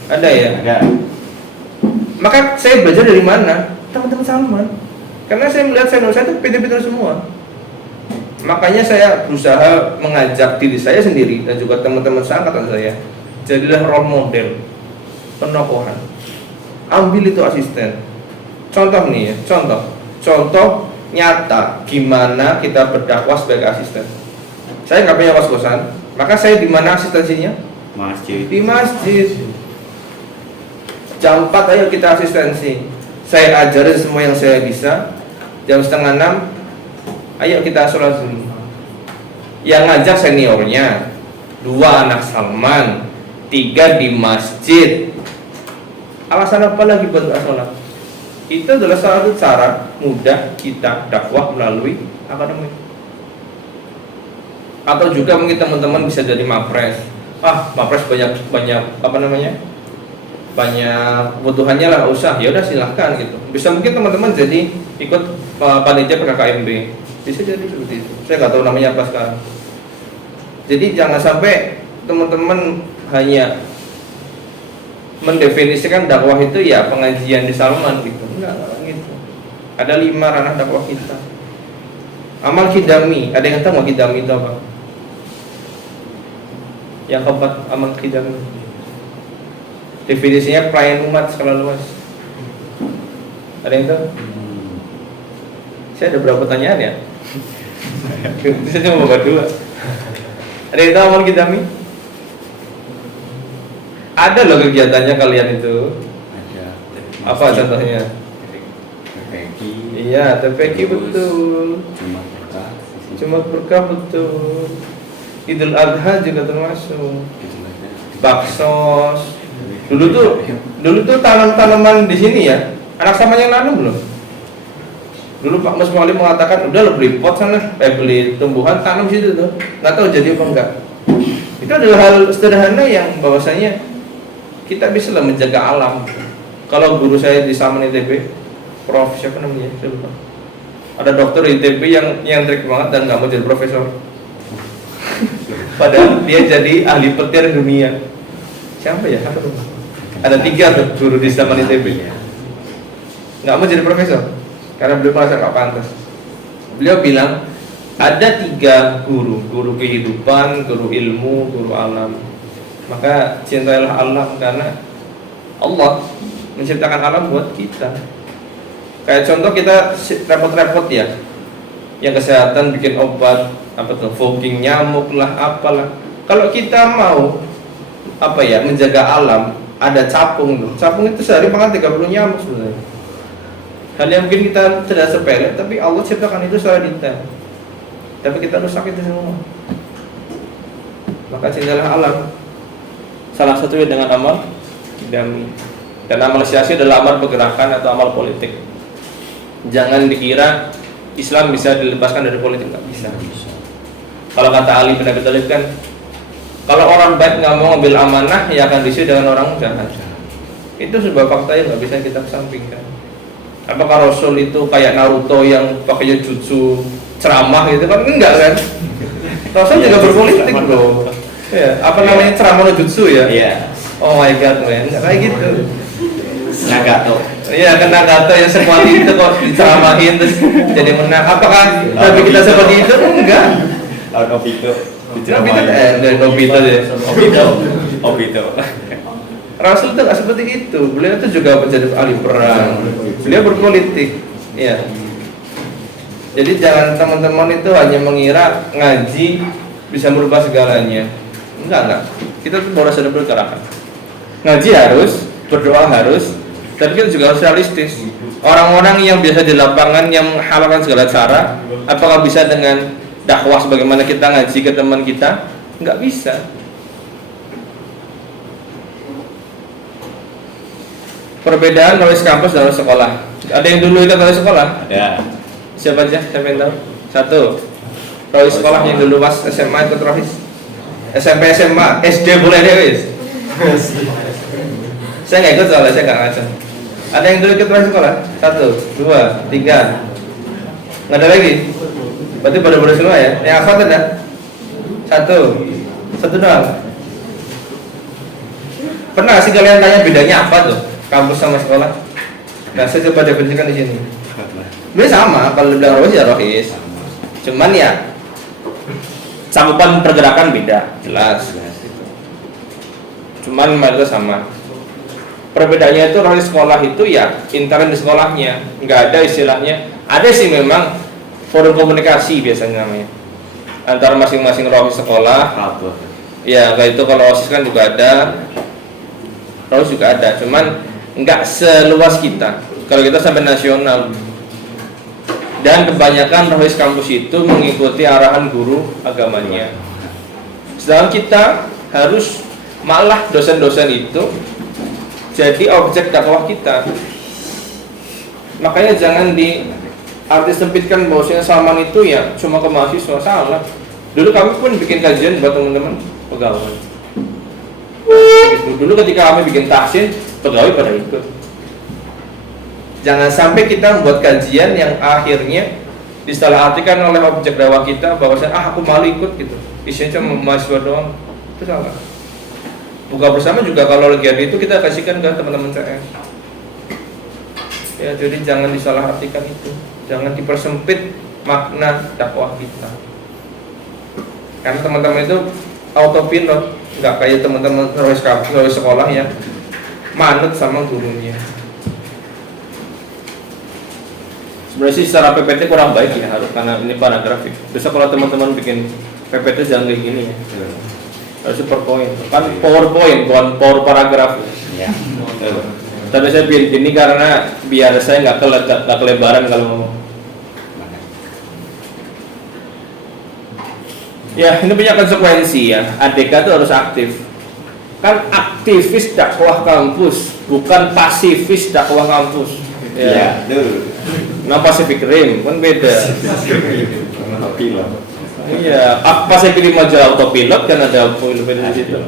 Ada ya? Ada. Maka saya belajar dari mana? Teman-teman Salman. Karena saya melihat senior saya itu pintar-pintar semua. Makanya saya berusaha mengajak diri saya sendiri dan juga teman-teman seangkatan saya, jadilah role model penokohan. Ambil itu asisten. Contoh nih ya, contoh nyata gimana kita berdakwah sebagai asisten. Saya nggak punya kos-kosan, maka saya di mana asistensinya? Masjid. Di masjid. Jam 4 ayo kita asistensi. Saya ajarin semua yang saya bisa. Jam 5:30 ayo kita sholat dulu. Yang ngajak seniornya 2 anak Salman, 3 di masjid. Alasan apa lagi buat nggak sholat? Itu adalah salah satu cara mudah kita dakwah melalui akademik. Atau juga mungkin teman-teman bisa jadi mapres. Mapres banyak apa namanya? Banyak kebutuhannya lah, usah. Ya udah silahkan gitu. Bisa mungkin teman-teman jadi ikut panitia PKKMB. Bisa jadi seperti itu. Saya nggak tahu namanya apa sekarang. Jadi jangan sampai teman-teman hanya mendefinisikan dakwah itu ya pengajian di Salman gitu. Enggak gitu. Ada 5 ranah dakwah kita. Amal khidami, ada yang tahu nggak khidami itu apa? Yang keempat, amal khidami. Definisinya pelayan umat skala luas. Ada yang tahu? Saya ada berapa pertanyaan ya? Saya cuma bawa 2. Ada yang tahu amal khidami? Ada loh kegiatannya kalian itu. Ada. Apa contohnya? TPQ. Iya, TPQ betul. Cuma berkah betul. Idul Adha juga termasuk. Baksos. Dulu tuh tanam-tanaman di sini ya. Anak samanya nanam belum? Dulu Pak Mas Mualim mengatakan udah lo beli pot sana, beli tumbuhan tanam situ tuh. Nggak tahu jadi apa enggak. Itu adalah hal sederhana yang bahwasanya kita bisa lah menjaga alam. Kalau guru saya di Salman ITB, Prof siapa namanya? Saya lupa. Ada dokter di ITB yang trik banget dan nggak mau jadi profesor. Padahal dia jadi ahli petir dunia. Siapa ya? Aku lupa. Ada 3 tuh guru di zaman ITB. Nggak mau jadi profesor karena beliau merasa nggak pantas. Beliau bilang ada 3 guru kehidupan, guru ilmu, guru alam. Maka cintailah alam karena Allah menciptakan alam buat kita. Kayak contoh kita repot-repot ya, yang kesehatan bikin obat apa tuh, fogging nyamuk lah, apalah. Kalau kita mau apa ya, menjaga alam, ada capung tuh. Capung itu sehari makan 30 nyamuk sebenarnya. Hal yang mungkin kita tidak sepele, tapi Allah ciptakan itu secara detail. Tapi kita rusak itu semua. Maka cintailah alam. Salah satunya dengan amal dami. Dan amal sia-sia adalah amal pergerakan atau amal politik. Jangan dikira Islam bisa dilepaskan dari politik, nggak bisa. Kalau kata Ali bin Abi Thalib kan, kalau orang baik nggak mau ngambil amanah, ya akan diisi dengan orang jahat. Itu sebuah fakta yang nggak bisa kita kesampingkan. Apakah Rasul itu kayak Naruto yang pakai jutsu ceramah gitu kan? Enggak kan? Rasul juga berpolitik bro. Ya, apa namanya ceramah no jutsu ya? Iya. Oh my god, man, kayak gitu. Nagato. Iya, kan Nagato yang seperti itu kok diceramahin terus jadi menang. Apakah Nabi kita seperti itu? Enggak. Obito. Obito ya. Obito. Rasul itu nggak seperti itu. Beliau itu juga menjadi ahli perang. Beliau berpolitik. Ya. Jadi jangan teman-teman itu hanya mengira ngaji bisa merubah segalanya. Enggak. Kita tuh harus ada bergerakan. Ngaji harus, berdoa harus, tapi kita juga harus realistis. Orang-orang yang biasa di lapangan yang menghalalkan segala cara, apakah bisa dengan dakwah sebagaimana kita ngaji ke teman kita? Enggak bisa. Perbedaan knowledge kampus dan knowledge sekolah. Ada yang dulu ikut knowledge sekolah? Ada. Siapa aja? Siapa yang tahu? 1. Knowledge sekolah yang dulu pas SMA ikut rohis. SMP, SMA, SD boleh deh wis. Saya nggak ikut soalnya saya nggak ngajar. Ada yang dulu ikut knowledge sekolah? 1, 2, 3. Nggak ada lagi? Berarti pada semua ya? Yang akhwat ada? 1 doang. Pernah sih kalian tanya bedanya apa tuh? Kampus sama sekolah. Nah, saya coba definisikan di sini. Sebenarnya sama, kalau dibilang rohis ya rohis. Cuman ya cakupan pergerakan beda, jelas. Cuman mereka sama. Perbedaannya itu rohis sekolah itu ya intern di sekolahnya, nggak ada istilahnya. Ada sih memang forum komunikasi biasanya namanya antara masing-masing rohis sekolah. Ya kayak itu kalau OSIS kan juga ada, rohis juga ada. Cuman nggak seluas kita. Kalau kita sampai nasional. Dan kebanyakan rohis kampus itu mengikuti arahan guru agamanya. Sedangkan kita harus malah dosen-dosen itu jadi objek dakwah kita. Makanya jangan diarti sempitkan bahwasanya Salman itu ya cuma ke mahasiswa, salah. Dulu kami pun bikin kajian buat teman-teman pegawai. Dulu ketika kami bikin tahsin, pegawai pada ikut. Jangan sampai kita membuat kajian yang akhirnya disalahartikan oleh objek dakwah kita bahwasanya aku malu ikut gitu. Isinya cuma mahasiswa doang. Itu salah. Buka bersama juga kalau lagi ada itu kita kasihkan ke teman-teman CS. Ya, jadi jangan disalahartikan itu. Jangan dipersempit makna dakwah kita. Karena teman-teman itu autopilot, nggak kayak teman-teman rohis sekolah yang manut sama gurunya. Sebenarnya sih secara PPT kurang baik ya, harus karena ini paragrafik. Besok kalau teman-teman bikin PPT jangan kayak gini ya. Harus PowerPoint. Kan PowerPoint bukan power paragraf. Ya. Tapi saya pilih ini karena biar saya nggak kelebaran kalau ngomong. Ya, ini punya konsekuensi ya. ADK itu harus aktif. Kan aktivis dakwah kampus, bukan pasifis dakwah kampus. Ya, betul. Nah, Pacific Rim kan beda. Autopilot. Iya, pas saya pilih majalah autopilot kan ada autopilot di situ.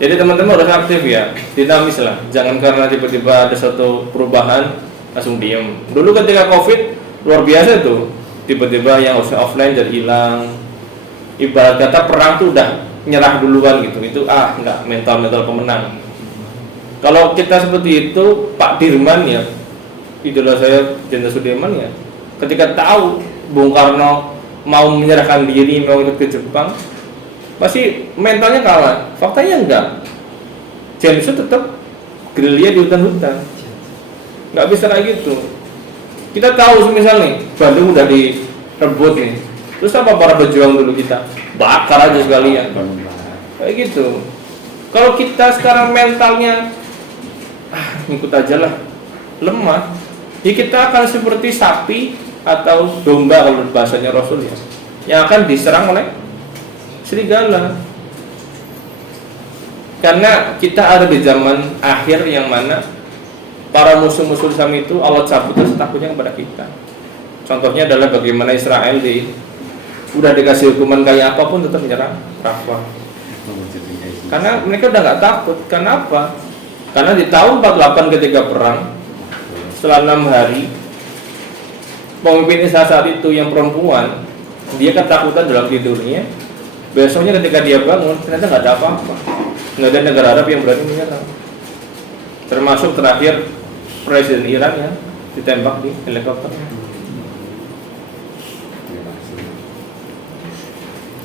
Jadi teman-teman harus aktif ya, dinamis lah. Jangan karena tiba-tiba ada satu perubahan langsung diem. Dulu ketika COVID luar biasa tuh, tiba-tiba yang harusnya offline jadi hilang. Ibarat kata perang tuh udah nyerah duluan gitu. Itu enggak mental pemenang. Kalau kita seperti itu, Pak Dirman ya, idola saya Jenderal Sudirman ya, ketika tahu Bung Karno mau menyerahkan diri mau ikut ke Jepang, pasti mentalnya kalah. Faktanya enggak. James tetap gerilya di hutan-hutan. Nggak bisa kayak gitu. Kita tahu misal nih Bandung udah direbut nih, terus apa para pejuang dulu kita bakar aja sekalian kayak gitu. Kalau kita sekarang mentalnya ngikut aja lah, lemah, ya kita akan seperti sapi atau domba kalau bahasanya Rasul ya, yang akan diserang oleh serigala. Karena kita ada di zaman akhir yang mana para musuh-musuh Islam itu Allah cabut rasa takutnya kepada kita. Contohnya adalah bagaimana Israel udah dikasih hukuman kayak apapun tetap menyerang Rafah. Karena mereka udah nggak takut. Karena apa? Karena di tahun 48 ketika perang, setelah 6 hari, pemimpin Israel saat itu yang perempuan, dia ketakutan dalam tidurnya. Besoknya ketika dia bangun, ternyata nggak ada apa-apa. Nggak ada negara Arab yang berani menyerang. Termasuk terakhir Presiden Iran ya ditembak di helikopter.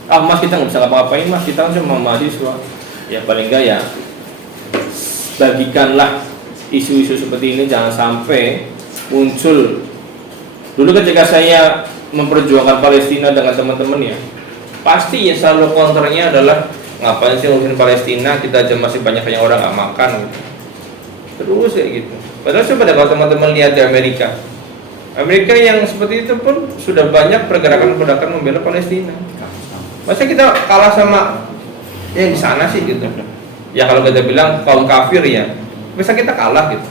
Mas kita nggak bisa ngapa-ngapain mas, kita kan cuma mahasiswa. Ya paling enggak ya bagikanlah isu-isu seperti ini jangan sampai muncul. Dulu ketika saya memperjuangkan Palestina dengan teman-teman ya, pasti ya selalu counternya adalah ngapain sih ngurusin Palestina, kita aja masih banyak orang nggak makan gitu. Terus kayak gitu. Padahal coba kalau teman-teman lihat di Amerika yang seperti itu pun sudah banyak pergerakan-pergerakan membela Palestina. Masa kita kalah sama yang di sana sih gitu. Ya kalau kita bilang kaum kafir ya, masa kita kalah gitu.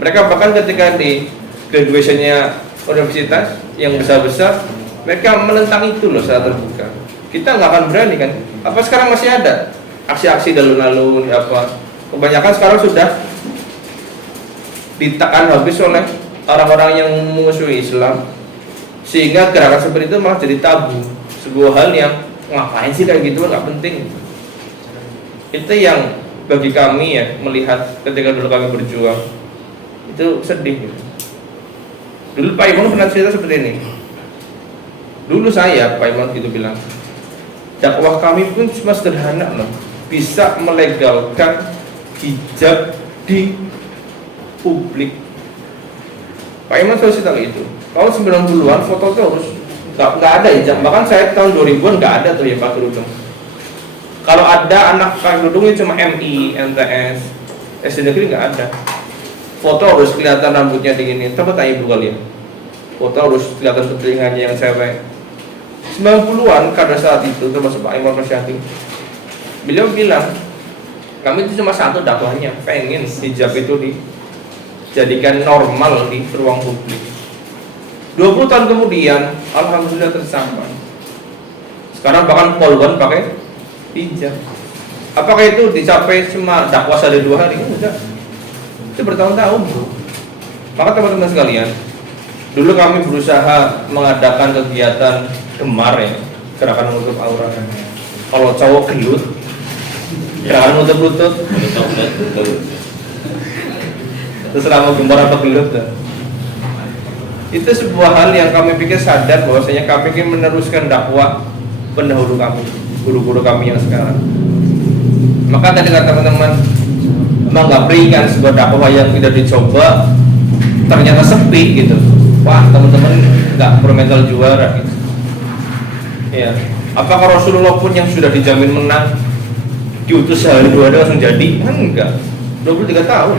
Mereka bahkan ketika di graduationnya universitas yang besar-besar, mereka menentang itu loh secara terbuka. Kita nggak akan berani kan? Apa sekarang masih ada aksi-aksi alun-alun apa? Kebanyakan sekarang sudah ditekan habis oleh orang-orang yang memusuhi Islam, sehingga gerakan seperti itu malah jadi tabu, sebuah hal yang ngapain sih kayak gitu, nggak penting. Itu yang bagi kami ya melihat ketika dulu kami berjuang itu sedih gitu. Dulu Pak Iman pernah cerita seperti ini. Dulu saya Pak Iman gitu bilang, dakwah kami pun cuma sederhana loh, bisa melegalkan hijab di publik. Pak Iman selalu cerita itu. Tahun 90-an foto terus nggak ada hijab. Bahkan saya tahun 2000-an nggak ada tuh ya pakai kerudung. Kalau ada anak pakai kerudungnya cuma MI, MTS, SD negeri nggak ada. Foto harus kelihatan rambutnya digini. Coba tanya ibu kalian. Foto harus kelihatan telinganya yang cewek. 90-an pada saat itu termasuk Pak Iman Masyati. Beliau bilang, kami itu cuma satu dakwahnya, pengen hijab itu dijadikan normal di ruang publik. 20 tahun kemudian, alhamdulillah tercapai. Sekarang bahkan polwan pakai hijab. Apakah itu dicapai cuma dakwah sehari 2 hari? Enggak. Itu bertahun-tahun. Maka teman-teman sekalian, dulu kami berusaha mengadakan kegiatan gemar ya, gerakan menutup aurat. Kalau cowok gelut, gerakan menutup lutut. Terserah mau gemar apa gelut dah. Itu sebuah hal yang kami pikir sadar bahwasanya kami ingin meneruskan dakwah pendahulu kami, guru-guru kami yang sekarang. Maka tadi kata teman-teman, memang nggak berikan sebuah dakwah yang tidak dicoba ternyata sepi gitu. Wah teman-teman nggak bermental juara gitu. Ya, apakah Rasulullah pun yang sudah dijamin menang diutus sehari 2 hari langsung jadi? Enggak. 23 tahun.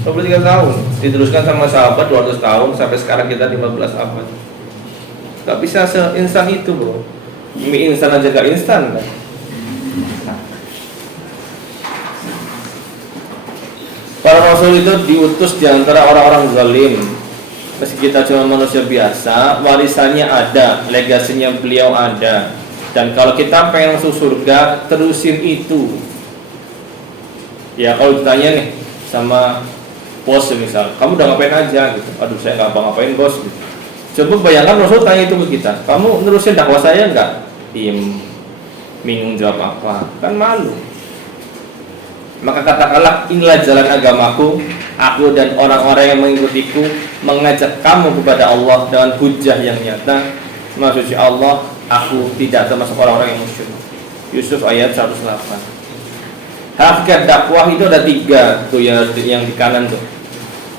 23 tahun diteruskan sama sahabat 200 tahun sampai sekarang kita 15 abad. Gak bisa seinstan itu bro. Mie instan aja gak instan kan? Para Rasul itu diutus di antara orang-orang zalim. Meski kita cuma manusia biasa, warisannya ada, legasinya beliau ada. Dan kalau kita pengen masuk surga, terusin itu. Ya kalau ditanya nih sama bos misal, kamu udah ngapain aja gitu. Aduh saya nggak apa-ngapain bos gitu. Coba bayangkan Rasul tanya itu ke kita, kamu nerusin dakwah saya nggak? Diem, bingung jawab apa, kan malu. Maka katakanlah, inilah jalan agamaku, aku dan orang-orang yang mengikutiku mengajak kamu kepada Allah dengan hujah yang nyata. Maksudnya Allah, aku tidak termasuk orang-orang yang musyrik. Yusuf ayat 108. Hakikat dakwah itu ada 3 tuh ya, yang di kanan tuh.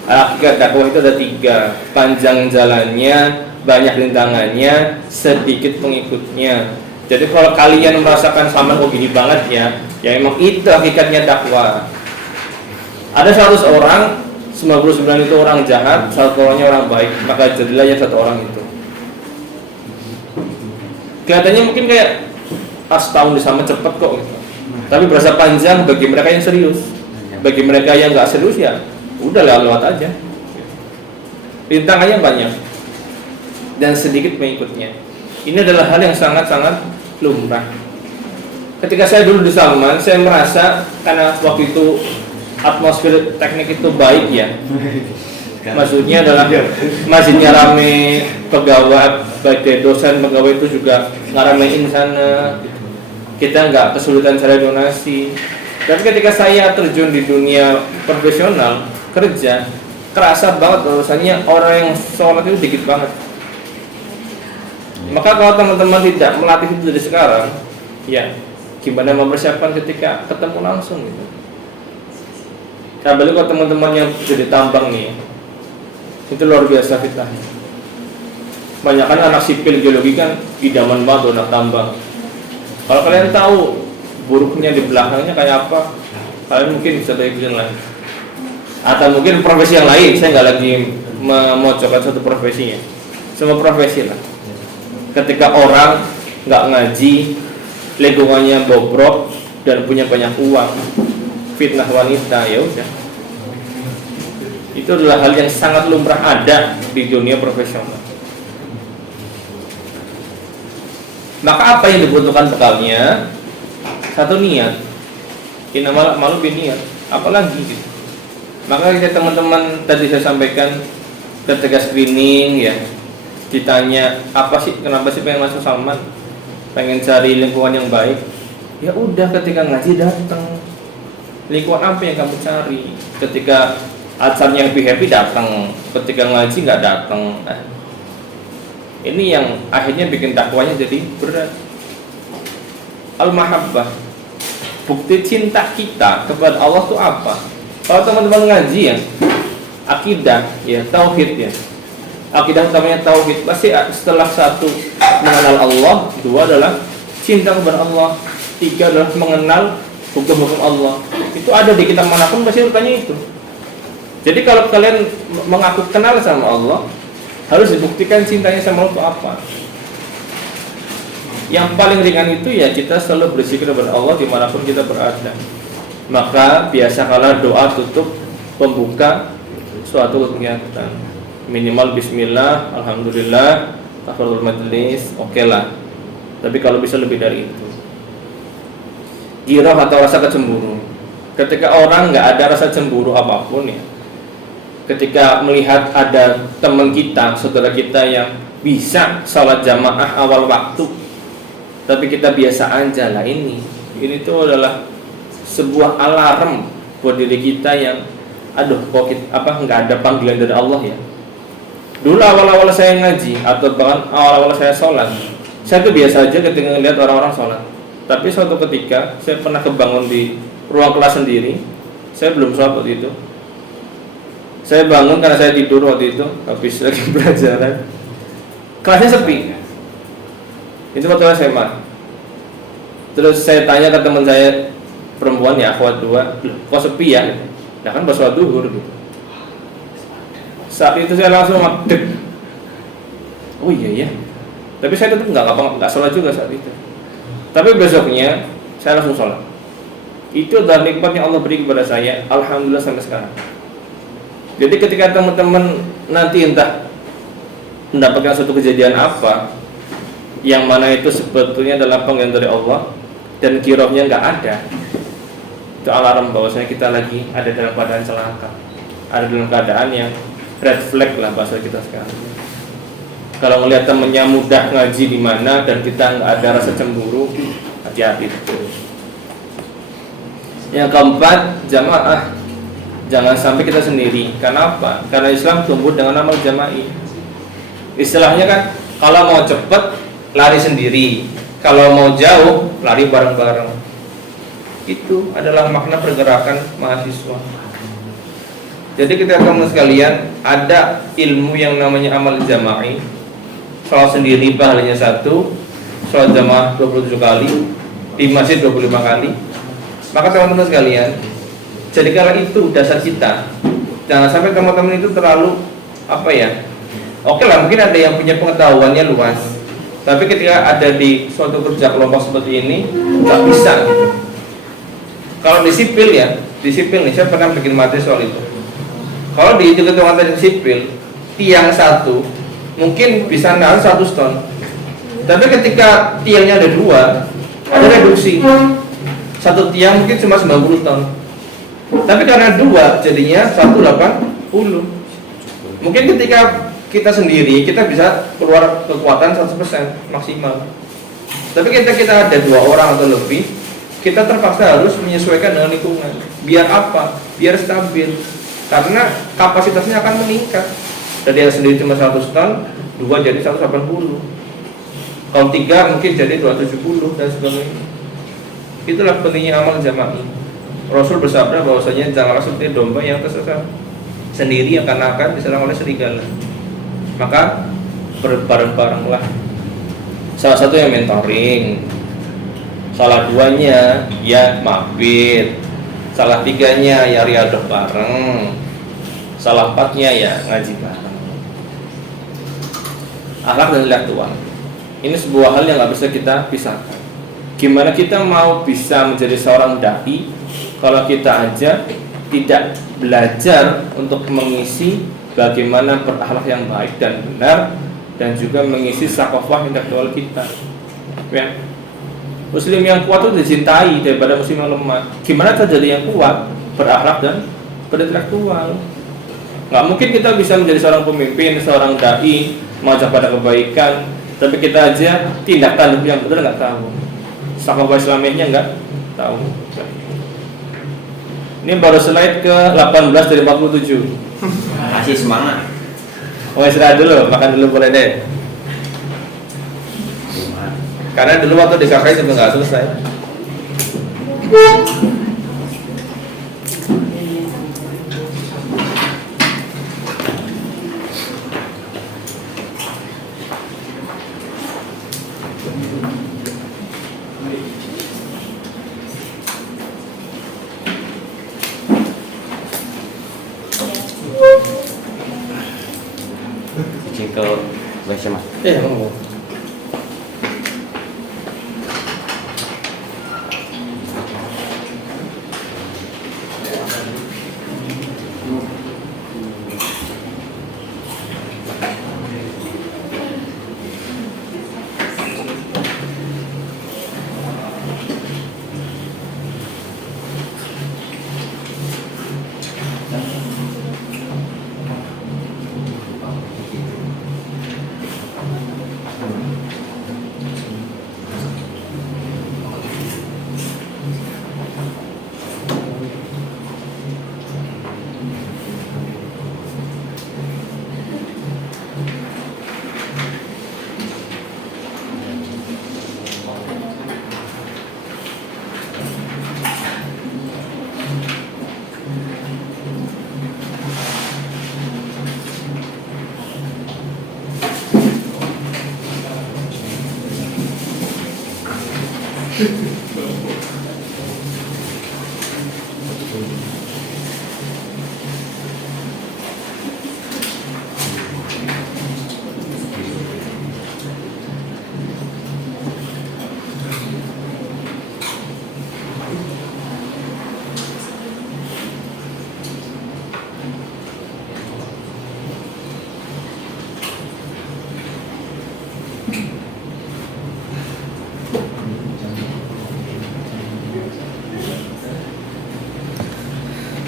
Hakikat dakwah itu ada 3, panjang jalannya, banyak rintangannya, sedikit pengikutnya. Jadi kalau kalian merasakan sama kok gini banget ya emang itu hakikatnya dakwah. Ada 100 orang, 99 itu orang jahat, 1 orangnya orang baik, maka jadilah yang 1 orang itu. Kelihatannya mungkin kayak tahun sama cepet kok gitu. Tapi berasa panjang bagi mereka yang serius. Bagi mereka yang nggak serius ya udah lewat aja. Rintangannya banyak dan sedikit pengikutnya. Ini adalah hal yang sangat-sangat lumrah. Ketika saya dulu di Salman, saya merasa karena waktu itu atmosfer teknik itu baik ya. Maksudnya adalah masjidnya rame, pegawai baik dari dosen pegawai itu juga ngaramein sana. Kita nggak kesulitan cari donasi. Tapi ketika saya terjun di dunia profesional kerja, kerasa banget bahwasannya orang yang sholat itu dikit banget. Maka kalau teman-teman tidak melatih itu dari sekarang, ya gimana mempersiapkan ketika ketemu langsung gitu. Apalagi kalau teman-teman yang jadi tambang nih, itu luar biasa fitnahnya. Banyak kan anak sipil geologi kan idaman banget anak tambang. Kalau kalian tahu buruknya di belakangnya kayak apa, kalian mungkin bisa ikutin lagi. Atau mungkin profesi yang lain, saya nggak lagi memojokkan satu profesinya. Semua profesi lah. Ketika orang nggak ngaji, lingkungannya bobrok dan punya banyak uang, fitnah wanita, ya udah. Itu adalah hal yang sangat lumrah ada di dunia profesional. Maka apa yang dibutuhkan bekalnya? 1 niat. Innamal a'malu binniyat. Apalagi gitu. Maka kita teman-teman tadi saya sampaikan ketika screening ya, ditanya apa sih, kenapa sih pengen masuk Salman? Pengen cari lingkungan yang baik. Ya udah, ketika ngaji datang. Lingkungan apa yang kamu cari? Ketika acaranya happy datang, ketika ngaji nggak datang. Ini yang akhirnya bikin dakwanya jadi berat. Al-mahabbah, bukti cinta kita kepada Allah itu apa? Kalau teman-teman ngaji ya, akidah ya, tauhid ya. Akidah utamanya tauhid. Pasti setelah 1 mengenal Allah, 2 adalah cinta kepada Allah, 3 adalah mengenal hukum-hukum Allah. Itu ada di kitab manapun pasti urutannya itu. Jadi kalau kalian mengaku kenal sama Allah, harus dibuktikan cintanya sama Allah itu apa. Yang paling ringan itu ya kita selalu berzikir kepada Allah dimanapun kita berada. Maka biasakanlah doa tutup pembuka suatu kegiatan. Minimal bismillah, alhamdulillah, kafaratul majlis, oke lah. Tapi kalau bisa lebih dari itu. Ghirah atau rasa kecemburu. Ketika orang nggak ada rasa cemburu apapun ya, ketika melihat ada teman kita, saudara kita yang bisa sholat jamaah awal waktu, tapi kita biasa aja lah, ini tuh adalah sebuah alarm buat diri kita yang, aduh kok nggak ada panggilan dari Allah ya. Dulu awal-awal saya ngaji atau bahkan awal-awal saya sholat, saya tuh biasa aja ketika ngelihat orang-orang sholat. Tapi suatu ketika saya pernah kebangun di ruang kelas sendiri, saya belum sholat waktu itu. Saya bangun karena saya tidur waktu itu habis lagi pelajaran. Kelasnya sepi. Itu waktu saya SMA. Terus saya tanya ke teman saya perempuan ya, akhwat 2, kok sepi ya? Nah kan pas sholat duhur gitu. Saat itu saya langsung ngedek. Oh iya ya. Tapi saya tetap nggak sholat juga saat itu. Tapi besoknya saya langsung sholat. Itu adalah nikmat yang Allah beri kepada saya. Alhamdulillah sampai sekarang. Jadi ketika teman-teman nanti entah mendapatkan suatu kejadian apa, yang mana itu sebetulnya adalah panggilan dari Allah dan kirohnya nggak ada, itu alarm bahwasanya kita lagi ada dalam keadaan celaka. ada dalam keadaan yang red flag lah bahasa kita sekarang. Kalau ngelihat temennya mudah ngaji di mana dan kita nggak ada rasa cemburu, hati-hati. Yang keempat, jamaah. Jangan sampai kita sendiri. Karena apa? Karena Islam tumbuh dengan amal jama'i. Istilahnya kan, kalau mau cepat lari sendiri, kalau mau jauh lari bareng-bareng. Itu adalah makna pergerakan mahasiswa. Jadi kita teman sekalian, ada ilmu yang namanya amal jama'i. Salat sendiri pahalanya 1, salat jamaah 27 kali, di masjid 25 kali. Maka teman-teman sekalian, jadikanlah itu dasar kita. Jangan sampai teman-teman itu terlalu oke lah, mungkin ada yang punya pengetahuannya luas, tapi ketika ada di suatu kerja kelompok seperti ini nggak bisa gitu. Kalau di sipil nih, saya pernah bikin materi soal itu. Kalau di keterangan sipil, tiang 1 mungkin bisa nahan 100 ton, tapi ketika tiangnya ada 2, ada reduksi. 1 tiang mungkin cuma 90 ton, tapi karena 2 jadinya 180. Mungkin ketika kita sendiri kita bisa keluar kekuatan 100% maksimal, tapi ketika kita ada 2 orang atau lebih, kita terpaksa harus menyesuaikan dengan lingkungan. Biar apa? Biar stabil, karena kapasitasnya akan meningkat. Dari yang sendiri cuma 100 ton, 2 jadi 180. Kalau 3 mungkin jadi 270 dan sebagainya. Itulah pentingnya amal jama'i. Rasul bersabda bahwasanya janganlah seperti domba yang tersesat sendiri akan diserang oleh serigala. Maka bareng-barenglah. Salah satu yang mentoring, salah 2-nya ya mabit, salah 3-nya ya riadah bareng, salah 4-nya ya ngaji bareng. Akhlak dan intelektual, ini sebuah hal yang nggak bisa kita pisahkan. Gimana kita mau bisa menjadi seorang dai kalau kita aja tidak belajar untuk mengisi bagaimana berakhlak yang baik dan benar, dan juga mengisi sakofah intelektual kita. Ya. Muslim yang kuat itu dicintai daripada muslim yang lemah. Gimana kita jadi yang kuat, berakhlak dan berintelektual? Nggak mungkin kita bisa menjadi seorang pemimpin, seorang dai, mengajak pada kebaikan, tapi kita aja tindak tanduk yang benar nggak tahu, sakofah Islamiyahnya nggak tahu. Ini baru slide ke 18 dari 47. Masih semangat. Oh, istirahat dulu, makan dulu boleh deh. Karena dulu waktu di KKI juga nggak selesai. Kucing ke WC mas. Mau.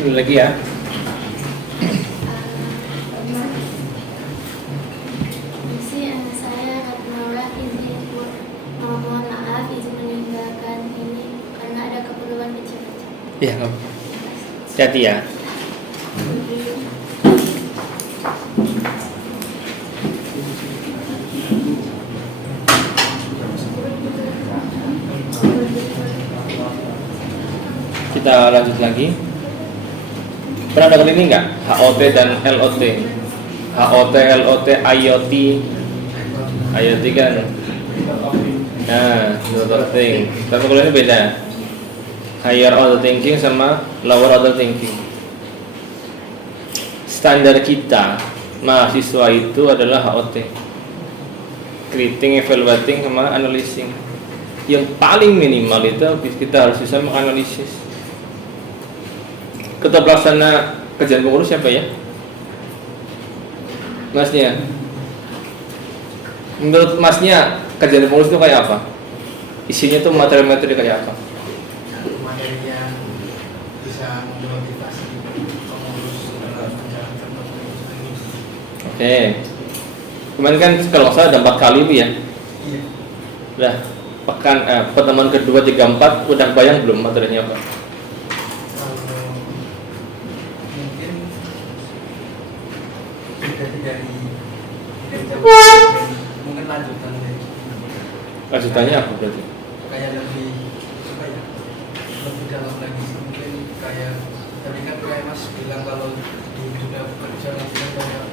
Dulu lagi ya. Iya, hati ya. Kita lanjut lagi. Pernah dengar ini enggak? HOT dan LOT. HOT, LOT, IoT. IoT kan. Nah, Internet of Things. Tapi kalau ini beda. Higher order thinking sama lower order thinking. Standar kita mahasiswa itu adalah HOT. Creating, evaluating, sama analyzing. Yang paling minimal itu kita harus bisa menganalisis. Ketua pelaksana kerjaan pengurus siapa ya? Masnya. Menurut masnya kerjaan pengurus itu kayak apa? Isinya tuh materi-materi kayak apa? Materi yang bisa memotivasi pengurus dalam menjalankan pengurus ini. Oke. Kemarin kan kalau nggak salah ada 4 kali Bu ya? Iya. Udah pertemuan kedua 3, 4 udah bayang belum materinya apa? Mungkin dari mungkin lanjutan dari Lanjutannya apa berarti? kayak lebih apa ya, lebih dalam lagi mungkin kayak tadi kan kayak Mas bilang kalau di dunia pekerjaan itu kan kayak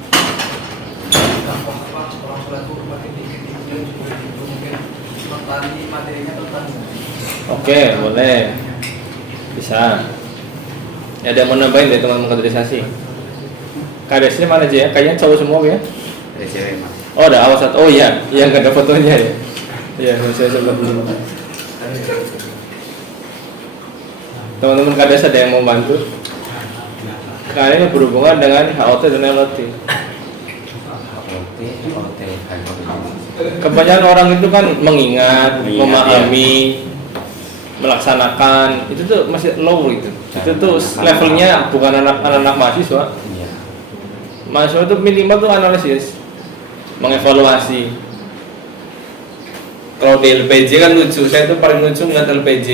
gampang apa orang sholat itu makin dikit-dikit juga gitu mungkin materi materinya tentang Oke, boleh. Bisa. Ya, ada yang mau nambahin dari teman-teman kaderisasi? Kadesnya mana aja ya? Kayaknya cowok semua ya? Ada cewek Mas. Oh, ada awas satu. Oh iya, yang nggak ada fotonya ya. Iya, saya coba dulu. Teman-teman kades ada yang mau bantu? Karena ini berhubungan dengan HOT dan LOT. Kebanyakan orang itu kan mengingat, memahami, melaksanakan. Itu tuh masih low itu. Itu tuh levelnya bukan anak-anak mahasiswa. Iya. Mahasiswa itu minimal tuh analisis, mengevaluasi. Kalau di LPJ kan lucu, saya tuh paling lucu ngeliat LPJ.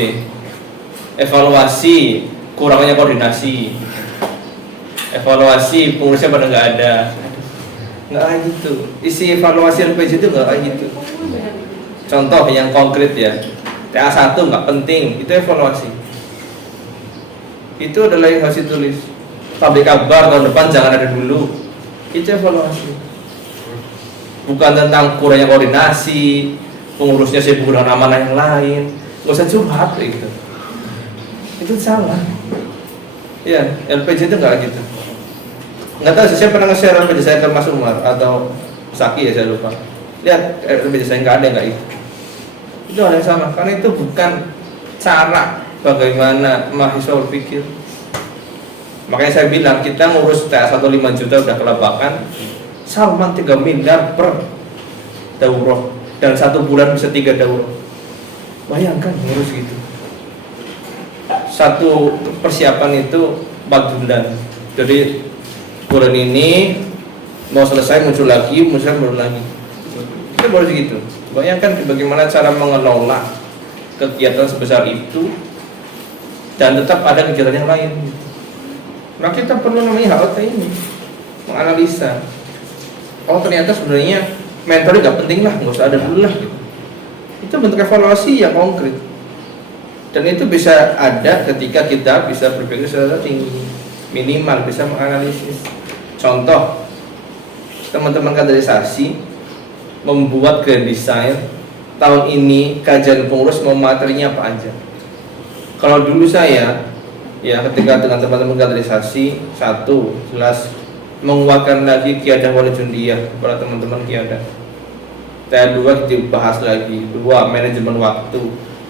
Evaluasi, kurangnya koordinasi. Evaluasi, pengurusnya pada nggak ada. Nggak kayak gitu. Isi evaluasi LPJ itu nggak kayak gitu. Contoh yang konkret ya, TA1 nggak penting, itu evaluasi. Itu adalah yang harus ditulis. Pabrik kabar tahun depan jangan ada dulu. Itu evaluasi. Bukan tentang kurangnya koordinasi, pengurusnya sibuk dengan amanah yang lain, nggak usah curhat gitu. Itu salah. Ya, LPJ itu nggak gitu. Nggak tahu sih, saya pernah nge-share LPJ saya ke Mas Umar atau Saki ya, saya lupa. Lihat LPJ saya nggak ada nggak itu. Itu hal yang sama, karena itu bukan cara bagaimana mahasiswa berpikir. Makanya saya bilang kita ngurus TA1 5 juta udah kelabakan, Salman 3 miliar per daurah dan 1 bulan bisa 3 daurah. Bayangkan ngurus gitu. Satu persiapan itu 4 bulan. Jadi bulan ini mau selesai muncul lagi, muncul lagi. Itu baru segitu. Bayangkan bagaimana cara mengelola kegiatan sebesar itu dan tetap ada kegiatan yang lain. Nah, kita perlu namanya HOT ini, menganalisa. Oh, ternyata sebenarnya mentornya nggak penting lah, nggak usah ada dulu lah. Gitu. Itu bentuk evaluasi yang konkret. Dan itu bisa ada ketika kita bisa berpikir secara tinggi, minimal bisa menganalisis. Contoh, teman-teman kaderisasi membuat grand design tahun ini, kajian pengurus mau materinya apa aja. Kalau dulu saya ya ketika dengan teman-teman kaderisasi, satu jelas menguatkan lagi Qiyadah Walidundiyah kepada teman-teman Qiyadah. Kedua dibahas lagi, 2 manajemen waktu,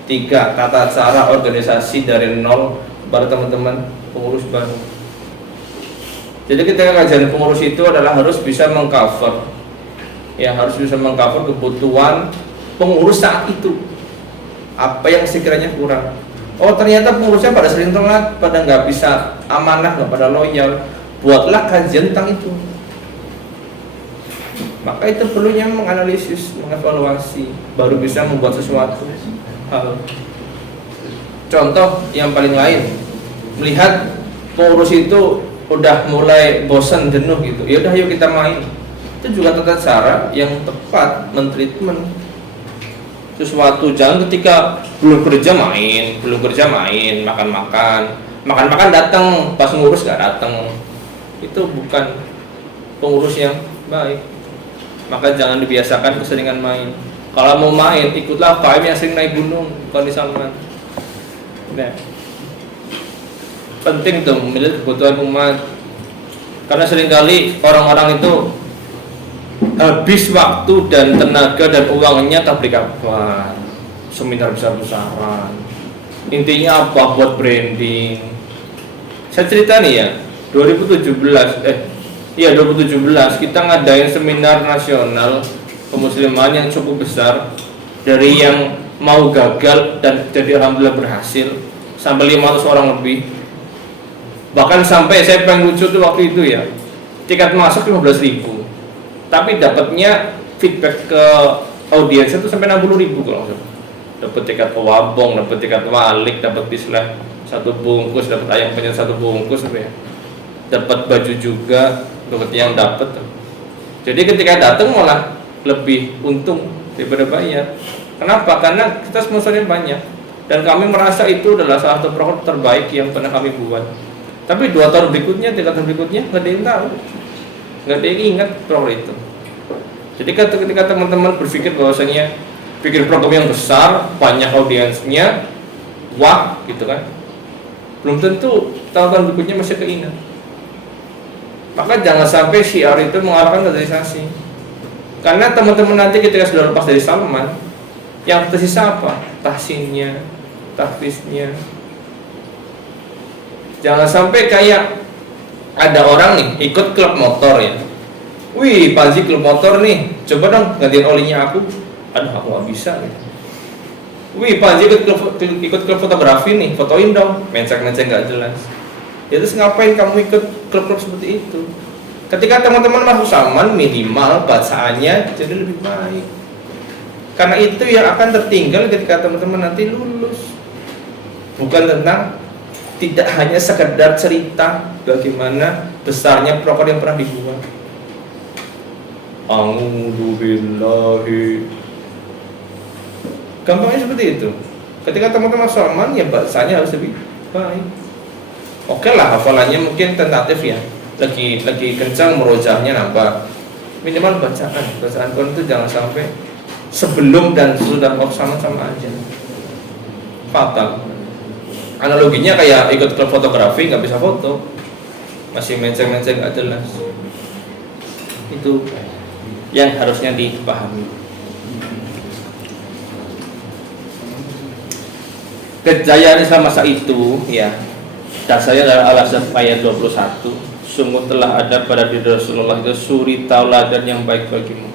3 tata cara organisasi dari nol pada teman-teman pengurus baru. Jadi ketika kajian pengurus itu adalah harus bisa mengcover, ya harus bisa mengcover kebutuhan pengurus saat itu. Apa yang sekiranya kurang? Oh, ternyata pengurusnya pada sering telat, pada nggak bisa amanah, nggak pada loyal. Buatlah kajian tentang itu. Maka itu perlunya menganalisis, mengevaluasi, baru bisa membuat sesuatu hal. Contoh yang paling lain, melihat pengurus itu udah mulai bosan jenuh gitu, ya udah yuk kita main. Itu juga tata cara yang tepat mentreatment sesuatu. Jangan ketika belum kerja main, makan datang, pas ngurus gak datang. Itu bukan pengurus yang baik. Maka jangan dibiasakan keseringan main. Kalau mau main, ikutlah KM yang sering naik gunung, bukan di Salman. Nah, penting tuh memilih kebutuhan umat. Karena seringkali orang-orang itu habis waktu dan tenaga dan uangnya tablik akbar, seminar besar-besaran. Intinya apa? Buat branding. Saya cerita nih ya, 2017 kita ngadain seminar nasional kemusliman yang cukup besar. Dari yang mau gagal dan jadi alhamdulillah berhasil sampai 500 orang lebih. Bahkan sampai saya pengen lucu tuh waktu itu ya, tiket masuk 15.000, tapi dapatnya feedback ke audiens itu sampai 60.000 kalau nggak salah. Dapat tiket ke Wabong, dapat tiket Walik, dapat bislah 1 bungkus, dapat ayam penyet 1 bungkus, ya. Dapat baju juga, dapat yang dapat. Jadi ketika datang malah lebih untung daripada bayar. Kenapa? Karena kita sponsornya banyak dan kami merasa itu adalah salah satu program terbaik yang pernah kami buat. Tapi 2 tahun berikutnya, 3 tahun berikutnya nggak ada yang tahu, nggak ada yang ingat program itu. Jadi ketika teman-teman berpikir bahwasanya bikin program yang besar, banyak audiensnya, wah gitu kan, belum tentu tahun-tahun berikutnya masih keingat. Maka jangan sampai syiar itu mengarahkan kaderisasi. Karena teman-teman nanti ketika sudah lepas dari Salman, yang tersisa apa? Tahsinnya, tahfiznya. Jangan sampai kayak ada orang nih ikut klub motor ya. Wih, Panji klub motor nih, coba dong gantiin olinya aku. Aduh, aku nggak bisa gitu. Wih, Panji ikut klub fotografi nih, fotoin dong. Menceng-menceng nggak jelas. Ya terus ngapain kamu ikut klub-klub seperti itu? Ketika teman-teman masuk Salman, minimal bacaannya jadi lebih baik. Karena itu yang akan tertinggal ketika teman-teman nanti lulus. Bukan tentang, tidak hanya sekedar cerita bagaimana besarnya program yang pernah dibuat. A'udzubillahi. Gampangnya seperti itu. Ketika teman-teman Salman, ya bahasanya harus lebih baik. Oke lah, hafalannya mungkin tentatif ya. Lagi kencang merojahnya nambah. Minimal bacaan Quran itu jangan sampai sebelum dan sudah sama-sama aja. Fatal. Analoginya kayak ikut klub fotografi nggak bisa foto, masih menceng-menceng nggak jelas. Itu yang harusnya dipahami. Kejayaan Islam masa itu ya, dasarnya adalah al-Ahzab ayat 21. Sungguh telah ada pada diri Rasulullah itu suri tauladan yang baik bagimu,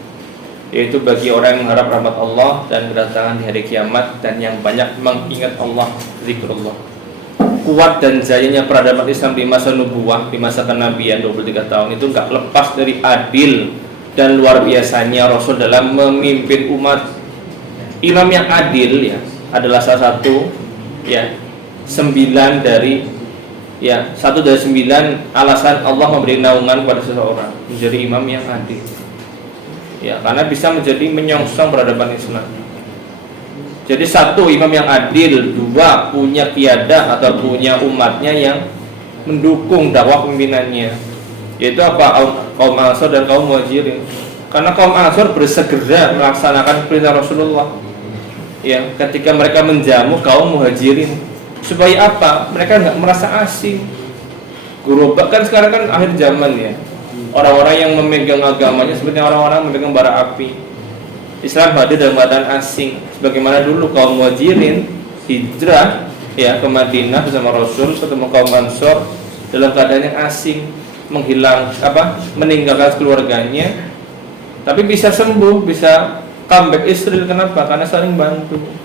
yaitu bagi orang yang mengharap rahmat Allah dan kedatangan di hari kiamat dan yang banyak mengingat Allah, zikrullah. Kuat dan jayanya peradaban Islam di masa nubuwah, di masa kenabian 23 tahun itu gak lepas dari adil dan luar biasanya Rasul dalam memimpin umat. Imam yang adil ya adalah salah satu ya 1 dari 9 alasan Allah memberi naungan kepada seseorang menjadi imam yang adil. Ya, karena bisa menjadi menyongsong peradaban Islam. Jadi 1, imam yang adil. 2, punya qiyadah atau punya umatnya yang mendukung dakwah pimpinannya. Yaitu apa? Kaum Ansor dan kaum Muhajirin. Karena kaum Ansor bersegera melaksanakan perintah Rasulullah. Ya, ketika mereka menjamu kaum Muhajirin. Supaya apa? Mereka nggak merasa asing. Gerobak kan sekarang kan akhir zaman ya. Orang-orang yang memegang agamanya seperti orang-orang memegang bara api. Islam hadir dalam keadaan asing. Sebagaimana dulu kaum Muhajirin hijrah ya ke Madinah bersama Rasul, ketemu kaum Ansor dalam keadaan yang asing, meninggalkan keluarganya, tapi bisa sembuh, bisa comeback Israel. Kenapa? Karena saling bantu.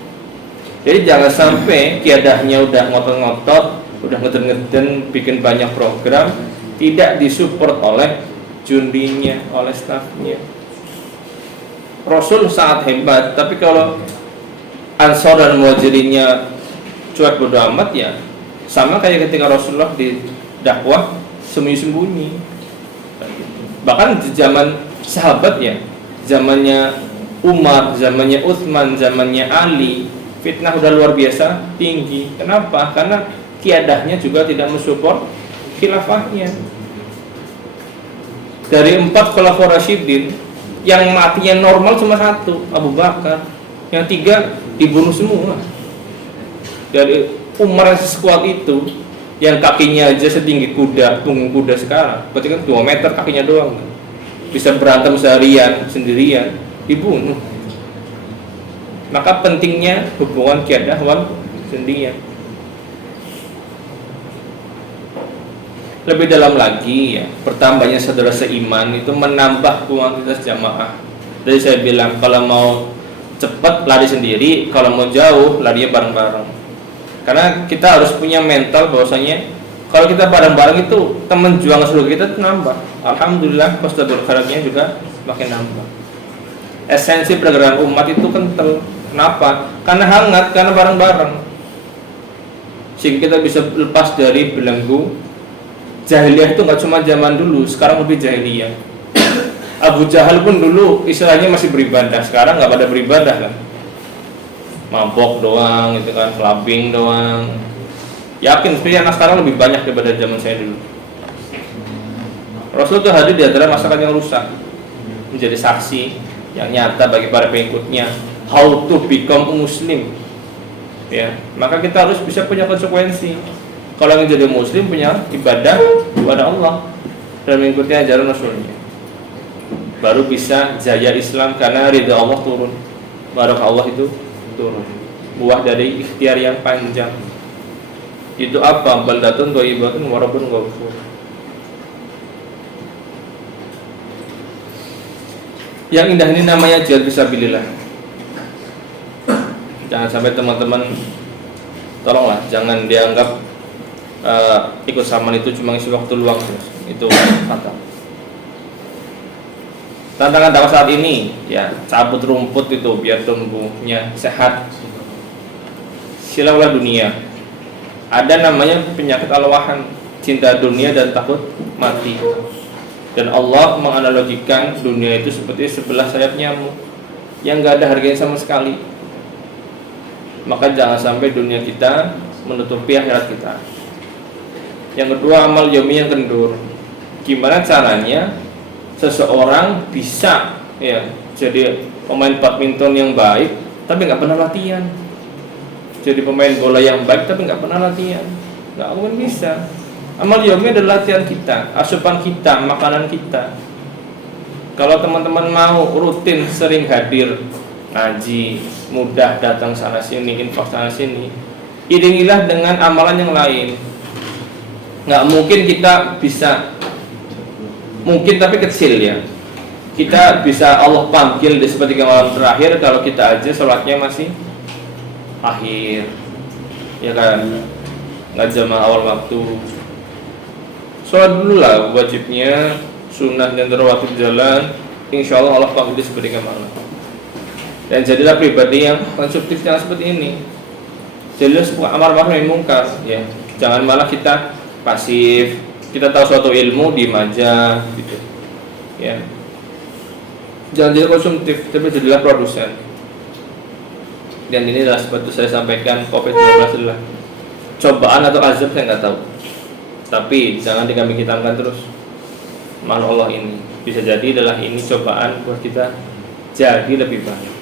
Jadi jangan sampai kiadahnya udah ngotot-ngotot, udah ngeden-ngeden, bikin banyak program, tidak disupport oleh jundinya, oleh stafnya. Rasul sangat hebat, tapi kalau Ansor dan Muhajirinnya cuek bodo amat ya Sama kayak ketika Rasulullah di dakwah sembunyi-sembunyi. Bahkan di zaman sahabat ya, zamannya Umar, zamannya Utsman, zamannya Ali, fitnah udah luar biasa tinggi. Kenapa? Karena kiadahnya juga tidak mensupport khilafahnya. Dari 4 khulafaur rasyidin yang matinya normal cuma 1, Abu Bakar. Yang 3 dibunuh semua. Dari Umar yang sekuat itu, yang kakinya aja setinggi kuda, punggung kuda sekarang, berarti kan 2 meter kakinya doang, bisa berantem seharian sendirian, dibunuh. Maka pentingnya hubungan qiyadah wal sendirian. Lebih dalam lagi ya, bertambahnya saudara seiman itu menambah kuantitas jamaah. Jadi saya bilang kalau mau cepat lari sendiri, kalau mau jauh larinya bareng-bareng. Karena kita harus punya mental bahwasanya kalau kita bareng-bareng itu teman juang seluruh kita itu nambah. Alhamdulillah Qasdul Khairnya juga makin nambah. Esensi pergerakan umat itu kental. Kenapa? Karena hangat, karena bareng-bareng. Sehingga kita bisa lepas dari belenggu jahiliyah. Itu nggak cuma zaman dulu, sekarang lebih jahiliyah. Abu Jahal pun dulu istilahnya masih beribadah, sekarang nggak pada beribadah kan. Mabok doang gitu kan, clubbing doang. Yakin sebenarnya anak sekarang lebih banyak daripada zaman saya dulu. Rasul itu hadir di antara masyarakat yang rusak, menjadi saksi yang nyata bagi para pengikutnya how to become Muslim. Ya, maka kita harus bisa punya konsekuensi. Kalau yang jadi Muslim punya ibadah kepada Allah dan mengikuti ajaran Rasulnya, baru bisa jaya Islam karena ridha Allah turun, barakah Allah itu turun, buah dari ikhtiar yang panjang. Itu apa? Baldatun thayyibatun wa rabbun ghafur. Yang indah ini namanya jihad fisabilillah. Jangan sampai teman-teman, tolonglah jangan dianggap ikut saman itu cuma isi waktu luang terus. Itu fatal. Tantangan dakwah saat ini ya, cabut rumput itu biar tumbuhnya sehat. Silaulah dunia. Ada namanya penyakit alwahan, cinta dunia dan takut mati. Dan Allah menganalogikan dunia itu seperti sebelah sayap nyamuk yang gak ada harganya sama sekali. Maka jangan sampai dunia kita menutupi akhirat kita. Yang kedua, amal yomi yang kendur. Gimana caranya seseorang bisa ya jadi pemain badminton yang baik tapi nggak pernah latihan, jadi pemain bola yang baik tapi nggak pernah latihan, nggak mungkin bisa. Amal yomi adalah latihan kita, asupan kita, makanan kita. Kalau teman-teman mau rutin sering hadir ngaji, mudah datang sana sini, infak sana sini, iringilah dengan amalan yang lain. Nggak mungkin kita bisa, mungkin tapi kecil ya, kita bisa Allah panggil di sepertiga malam terakhir kalau kita aja sholatnya masih akhir, ya kan, nggak jamaah awal waktu. Sholat dulu lah wajibnya, sunnah dan rawatib jalan, insya Allah Allah panggil di sepertiga malam. Dan jadilah pribadi yang konstruktif yang seperti ini. Jadilah sebuah amar ma'ruf nahi mungkar ya, jangan malah kita pasif. Kita tahu suatu ilmu di aja gitu ya, jangan jadi konsumtif tapi jadilah produsen. Dan ini adalah seperti saya sampaikan, COVID-19 adalah cobaan atau azab saya nggak tahu, tapi jangan dikambing hitamkan terus. Malah Allah ini bisa jadi adalah ini cobaan buat kita jadi lebih baik.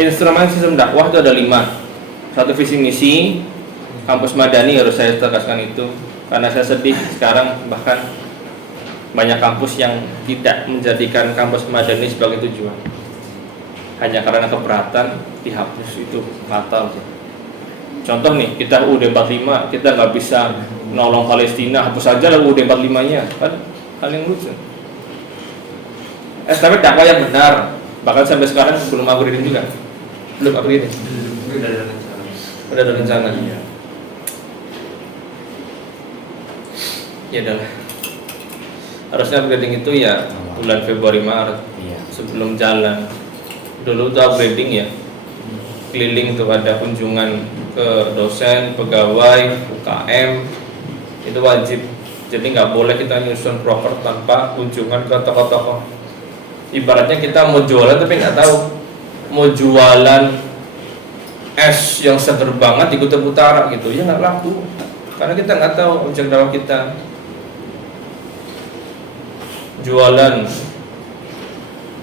Instrumen sistem dakwah itu ada 5. Satu visi misi. Kampus Madani harus saya tegaskan itu, karena saya sedih sekarang bahkan banyak kampus yang tidak menjadikan kampus Madani sebagai tujuan, hanya karena keberatan dihapus. Itu fatal sih. Contoh nih, kita UUD 45 kita nggak bisa nolong Palestina, hapus saja lah UUD 45-nya, kan hal yang lucu. Tapi dakwah yang benar, bahkan sampai sekarang belum upgrading juga, belum upgrading. Udah ada rencana. Ya adalah harusnya upgrading itu ya bulan Februari Maret sebelum jalan. Dulu tuh upgrading ya keliling tuh ada kunjungan ke dosen, pegawai, UKM itu wajib. Jadi nggak boleh kita nyusun proker tanpa kunjungan ke tokoh-tokoh. Ibaratnya kita mau jualan tapi nggak tahu mau jualan es yang seger banget di Kutub Utara gitu, ya nggak laku karena kita nggak tahu objek dakwah kita. Jualan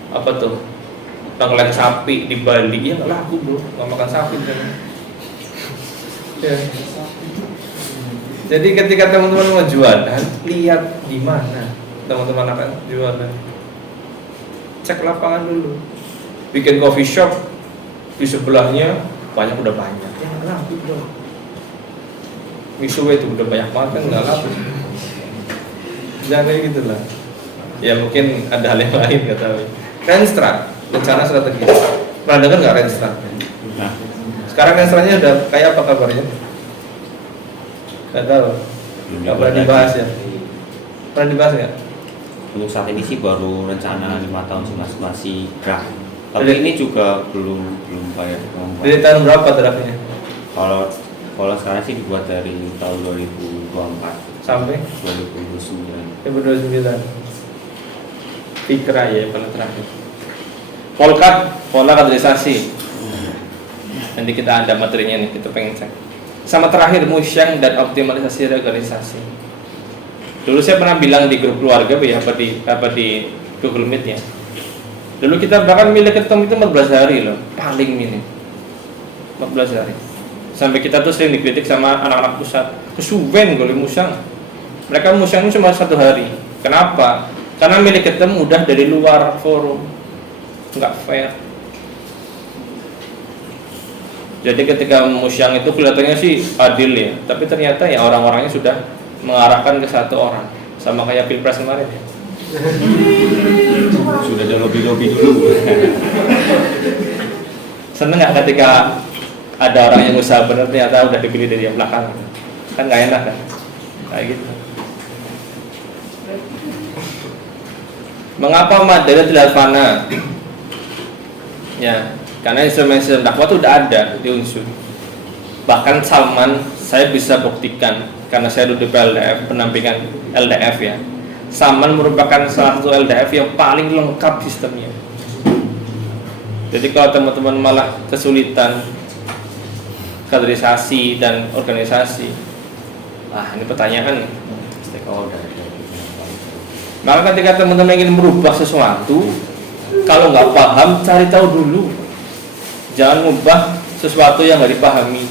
apa tuh tengkleng sapi di Bali, ya nggak laku bro, nggak makan sapi kan. Ya. Jadi ketika teman-teman mau jualan, lihat di mana teman-teman akan jualan. Cek lapangan dulu. Bikin coffee shop di sebelahnya udah banyak. Ya nggak laku bro. Misuwe itu udah banyak banget kan nggak laku. Jangan kayak gitulah. Ya mungkin ada hal yang lain nggak tahu. Renstra, rencana strategi. Pernah dengar nggak Renstra? Nah, Sekarang Renstranya udah kayak apa kabarnya? Nggak tahu. Nggak pernah dibahas ya? Pernah dibahas nggak? untuk saat ini sih baru rencana 5 tahun sih Mas, masih draft. Tapi ini juga belum bayar. Dari tahun berapa draftnya? Kalau sekarang sih dibuat dari tahun 2024 Sampai 2029. 2029. Fikra ya paling terakhir. Pola kaderisasi. Nanti kita ada materinya nih, kita pengen cek. Sama terakhir musyang dan optimalisasi organisasi. Dulu saya pernah bilang di grup keluarga ya, apa di Google Meet ya. Dulu kita bahkan milih ketemu itu 14 hari loh, paling minim 14 hari. Sampai kita tuh sering dikritik sama anak-anak pusat, kesuwen golek musyang. Mereka musyang cuma 1 hari. Kenapa? Karena milih ketemu udah dari luar forum, nggak fair. Jadi ketika musyang itu kelihatannya sih adil ya, tapi ternyata ya orang-orangnya sudah mengarahkan ke satu orang, sama kayak Pilpres kemarin ya. Sudah ada lobby-lobby dulu. Seneng nggak ketika ada orang yang usaha benar ternyata udah dipilih dari yang belakang? Kan nggak enak kan? Kayak gitu. Mengapa madara tidak fana? Ya, karena instrumen dakwah itu udah ada di unsur. Bahkan Salman saya bisa buktikan karena saya duduk di LDF, penampingan LDF ya. Salman merupakan salah satu LDF yang paling lengkap sistemnya. Jadi kalau teman-teman malah kesulitan kaderisasi dan organisasi, ini pertanyaan nih. Maka ketika teman-teman ingin merubah sesuatu, kalau nggak paham cari tahu dulu. Jangan ngubah sesuatu yang nggak dipahami.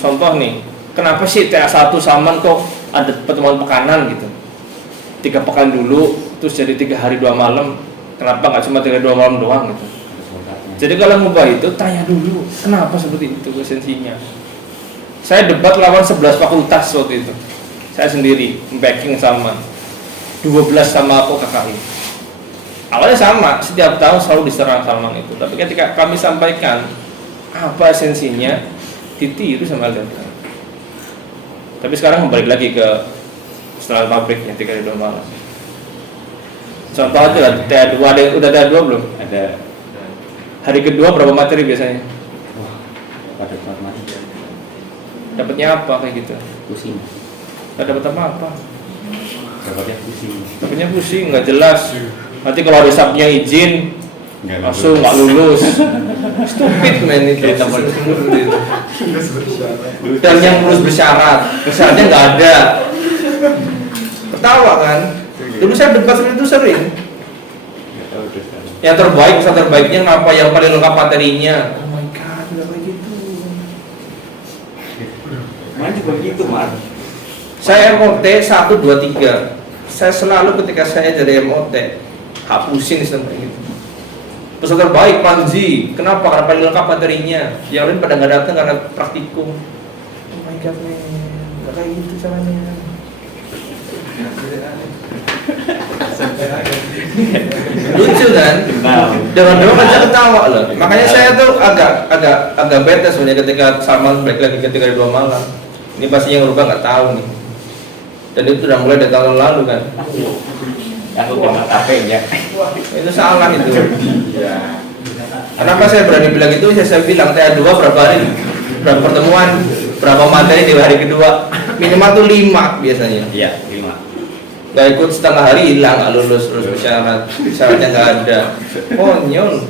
Contoh nih, kenapa sih TA1 Salman kok ada pertemuan pekanan gitu? 3 pekan dulu, terus jadi 3 hari 2 malam. Kenapa nggak cuma 3 hari 2 malam doang gitu? Jadi kalau ngubah itu tanya dulu, kenapa seperti itu esensinya. Saya debat lawan 11 fakultas waktu itu. Saya sendiri backing Salman. 12 sama aku KKI. Awalnya sama, setiap tahun selalu diserang Salman itu. Tapi ketika kami sampaikan apa esensinya, ditiru sama LDF. Tapi sekarang kembali lagi ke setelah pabrik yang 3 hari 2 malam. Contoh aja lah, TA2 udah TA2 belum? Ada. Hari kedua berapa materi biasanya? Wah, pada materi. Dapatnya apa kayak gitu? Pusing. Gak dapat apa-apa. Dapatnya pusing. Dapatnya pusing, nggak jelas. Nanti kalau ada sabnya izin, langsung nggak lulus. Stupid man itu. Dan yang lulus bersyarat, syaratnya nggak ada. Ketawa kan? Dulu saya debat itu sering. Yang terbaik, misal terbaiknya ngapa, yang paling lengkap materinya. Oh my god, udah kayak gitu. Mana juga begitu, Mar. Saya MOT 1, 2, 3. Saya selalu ketika saya jadi MOT hapusin sampai gitu. Peserta terbaik Panji, kenapa? Karena paling lengkap materinya. Yang lain pada nggak datang karena praktikum. Oh my god man, nggak kayak gitu caranya. Lucu kan? Dengan doang aja ketawa loh. Makanya saya tuh agak bete sebenarnya ketika Salman balik lagi ketika di 2 malam. Ini pasti yang rubah nggak tahu nih. Dan itu udah mulai dari tahun lalu kan. Aku kena HP ya. Itu salah itu. Karena Kenapa saya berani bilang itu? Saya bilang TA2 berapa hari, berapa pertemuan, berapa materi di hari kedua, minimal tuh 5 biasanya. Iya, 5. Gak ikut setengah hari hilang, gak lulus syaratnya nggak ada. Konyol.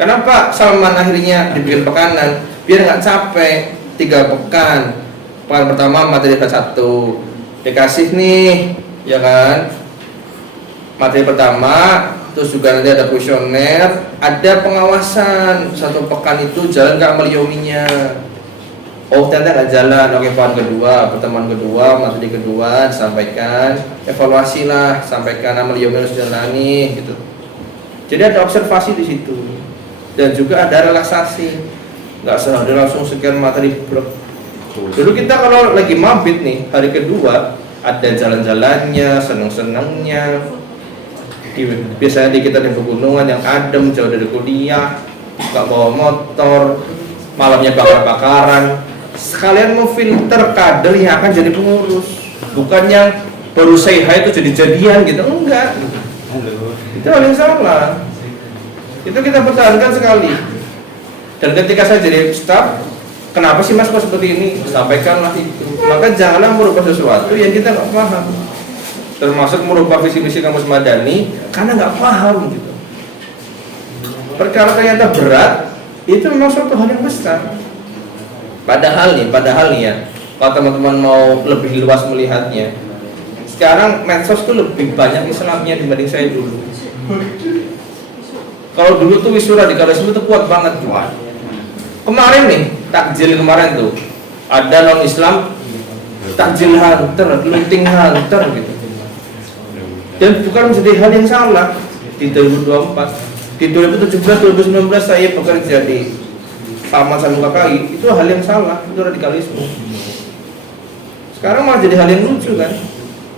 Kenapa Salman akhirnya dibikin pekanan? Biar nggak capek. 3 pekan. Pekan pertama materi kelas 1 dikasih nih, ya kan? Materi pertama, terus juga nanti ada kuesioner, ada pengawasan 1 pekan itu jalan nggak meliominya. Oh ternyata nggak jalan, oke pekan kedua, pertemuan kedua, materi kedua, sampaikan, evaluasi lah, sampaikan meliomi harus jalani, gitu. Jadi ada observasi di situ, dan juga ada relaksasi, nggak sehari langsung sekian materi blok. Dulu kita kalau lagi mabit nih, hari kedua ada jalan-jalannya, seneng-senengnya. Biasanya di kita di pegunungan yang adem, jauh dari kuliah, nggak bawa motor, malamnya bakar-bakaran. Sekalian memfilter kader yang akan jadi pengurus, bukan yang baru say hi itu jadi-jadian gitu, enggak. Itu hal yang salah. Itu kita pertahankan sekali. Dan ketika saya jadi staff, kenapa sih mas kok seperti ini? Sampaikanlah itu. Maka janganlah merubah sesuatu yang kita nggak paham. Termasuk merubah visi misi kampus Madani karena nggak paham gitu. Perkara ternyata berat, itu memang suatu hal yang besar. Padahal nih ya, kalau teman-teman mau lebih luas melihatnya, sekarang medsos tuh lebih banyak Islamnya dibanding saya dulu. Kalau dulu tuh wisuda di Karisma tuh kuat banget tuh. Kemarin nih, takjil kemarin tuh, ada non Islam takjil hunter, looting hunter gitu. Dan bukan menjadi hal yang salah di 2024, di 2017, 2019 saya bekerja di Taman Sanu KKI, itu hal yang salah, itu radikalisme. Sekarang malah jadi hal yang lucu kan,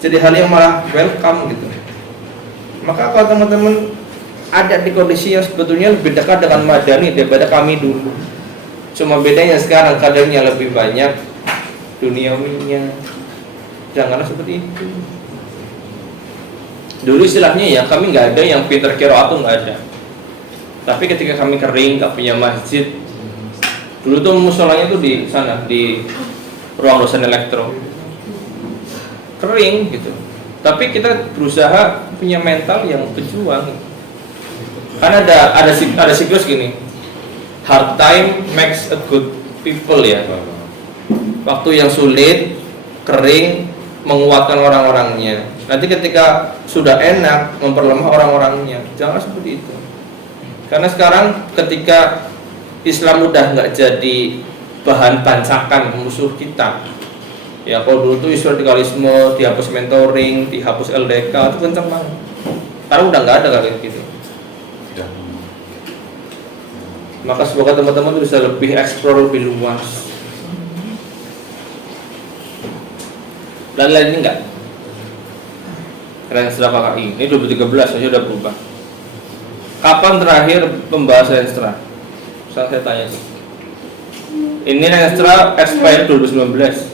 jadi hal yang malah welcome gitu. Maka kalau teman-teman ada di kondisi yang sebetulnya lebih dekat dengan Madani daripada kami dulu, cuma bedanya sekarang kadernya lebih banyak, duniawinya. Janganlah seperti itu. Dulu istilahnya ya kami nggak ada yang pinter qiraat tuh nggak ada. Tapi ketika kami kering, nggak punya masjid, dulu tuh musolanya tuh di sana di ruang dosen elektro, kering gitu. Tapi kita berusaha punya mental yang berjuang. Karena ada siklus gini, hard time makes a good people ya. Waktu yang sulit, kering, menguatkan orang-orangnya. Nanti ketika sudah enak, memperlemah orang-orangnya. Jangan seperti itu. Karena sekarang ketika Islam udah nggak jadi bahan bancakan musuh kita. Ya kalau dulu tuh isu radikalisme, dihapus mentoring, dihapus LDK, itu kencang banget. Sekarang udah nggak ada kayak gitu. Maka semoga teman-teman bisa lebih eksplor lebih luas. Dan lain ini enggak. Renstra KKI ini 2013 aja udah berubah. Kapan terakhir pembahasan Renstra? Saya tanya sih. Ini Renstra expired 2019.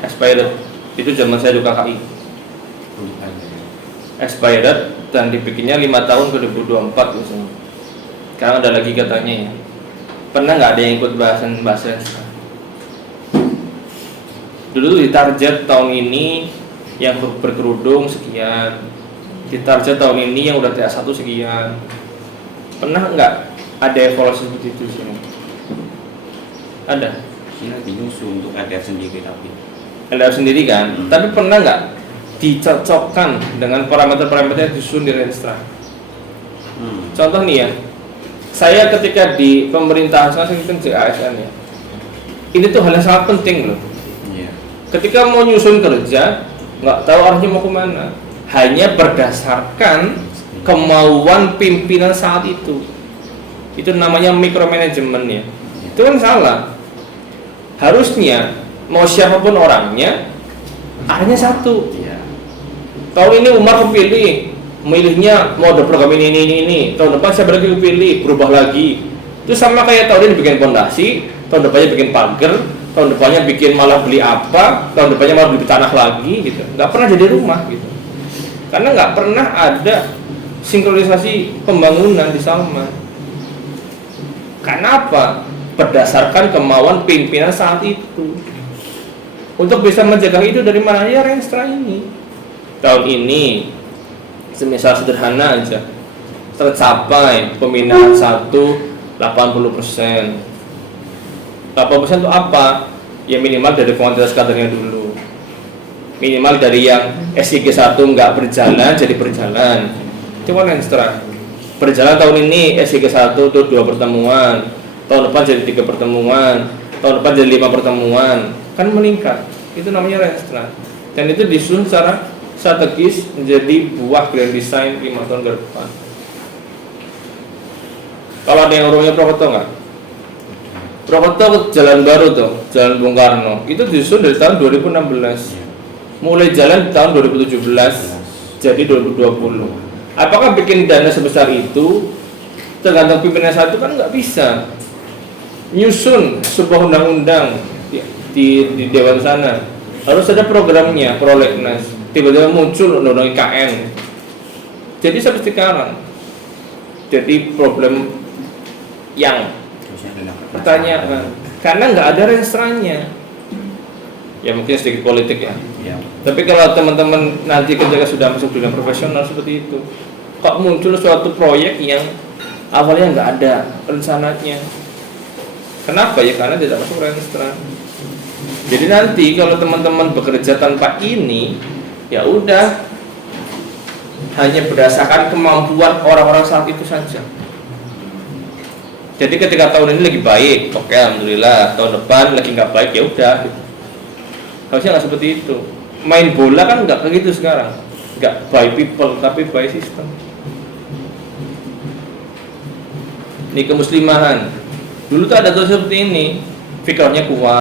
Expired. Itu zaman saya di KKI. Expired dan dibikinnya 5 tahun ke 2024 misalnya. Sekarang ada lagi katanya ya. Pernah nggak ada yang ikut bahasan Renstra? Dulu ditarget tahun ini yang berkerudung sekian, ditarget tahun ini yang udah TA1 sekian. Pernah nggak ada evaluasi seperti itu sih? Ada. Ini lagi nyusun untuk LDR sendiri tapi. LDR sendiri kan? Tapi pernah nggak dicocokkan dengan parameter-parameter yang disusun di Renstra? Contoh nih ya, saya ketika di pemerintahan saya kan di ASN ya, ini tuh hal yang sangat penting loh. Ketika mau nyusun kerja, nggak tahu arahnya mau kemana, hanya berdasarkan kemauan pimpinan saat itu. Itu namanya micromanagement ya. Itu kan salah. Harusnya mau siapapun orangnya, arahnya satu. Tahun ini Umar kepilih, milihnya mau ada program ini. Tahun depan saya berarti kepilih, berubah lagi. Itu sama kayak tahun ini bikin fondasi, tahun depannya bikin pagar, tahun depannya bikin malah beli apa, tahun depannya malah beli tanah lagi gitu. Nggak pernah jadi rumah gitu. Karena nggak pernah ada sinkronisasi pembangunan di Salman. Karena apa? Berdasarkan kemauan pimpinan saat itu. Untuk bisa menjaga itu dari mana? Ya Renstra ini. Tahun ini, semisal sederhana aja, tercapai pembinaan 80%. 80% itu apa? Ya minimal dari kuantitas kadernya dulu. Minimal dari yang SIG 1 nggak berjalan jadi berjalan. Itu kan Renstra. Berjalan tahun ini SIG 1 tuh 2 pertemuan, tahun depan jadi 3 pertemuan, tahun depan jadi 5 pertemuan, kan meningkat. Itu namanya Renstra. Dan itu disusun secara strategis menjadi buah grand design 5 tahun ke depan. Kalau ada yang rumahnya Prokerto nggak? Prokerto jalan baru tuh, Jalan Bung Karno. Itu disusun dari tahun 2016. Mulai jalan di tahun 2017, jadi 2020. Apakah bikin dana sebesar itu? Tergantung pimpinan satu kan nggak bisa. Nyusun sebuah undang-undang di Dewan sana harus ada programnya, prolegnas. Tiba-tiba muncul undang-undang IKN. Jadi seperti sekarang. Jadi problem yang pertanyaan karena nggak ada Renstranya. Ya mungkin sedikit politik ya. Tapi kalau teman-teman nanti ketika sudah masuk dunia profesional seperti itu, kok muncul suatu proyek yang awalnya nggak ada rencananya. Kenapa ya? Karena tidak masuk Renstra. Jadi nanti kalau teman-teman bekerja tanpa ini, ya udah hanya berdasarkan kemampuan orang-orang saat itu saja. Jadi ketika tahun ini lagi baik, oke, alhamdulillah. Tahun depan lagi nggak baik, ya udah. Harusnya nggak seperti itu. Main bola kan nggak kayak gitu sekarang. Nggak by people, tapi by system. Ini kemuslimahan. Dulu tuh ada tuh seperti ini, fikrahnya kuat.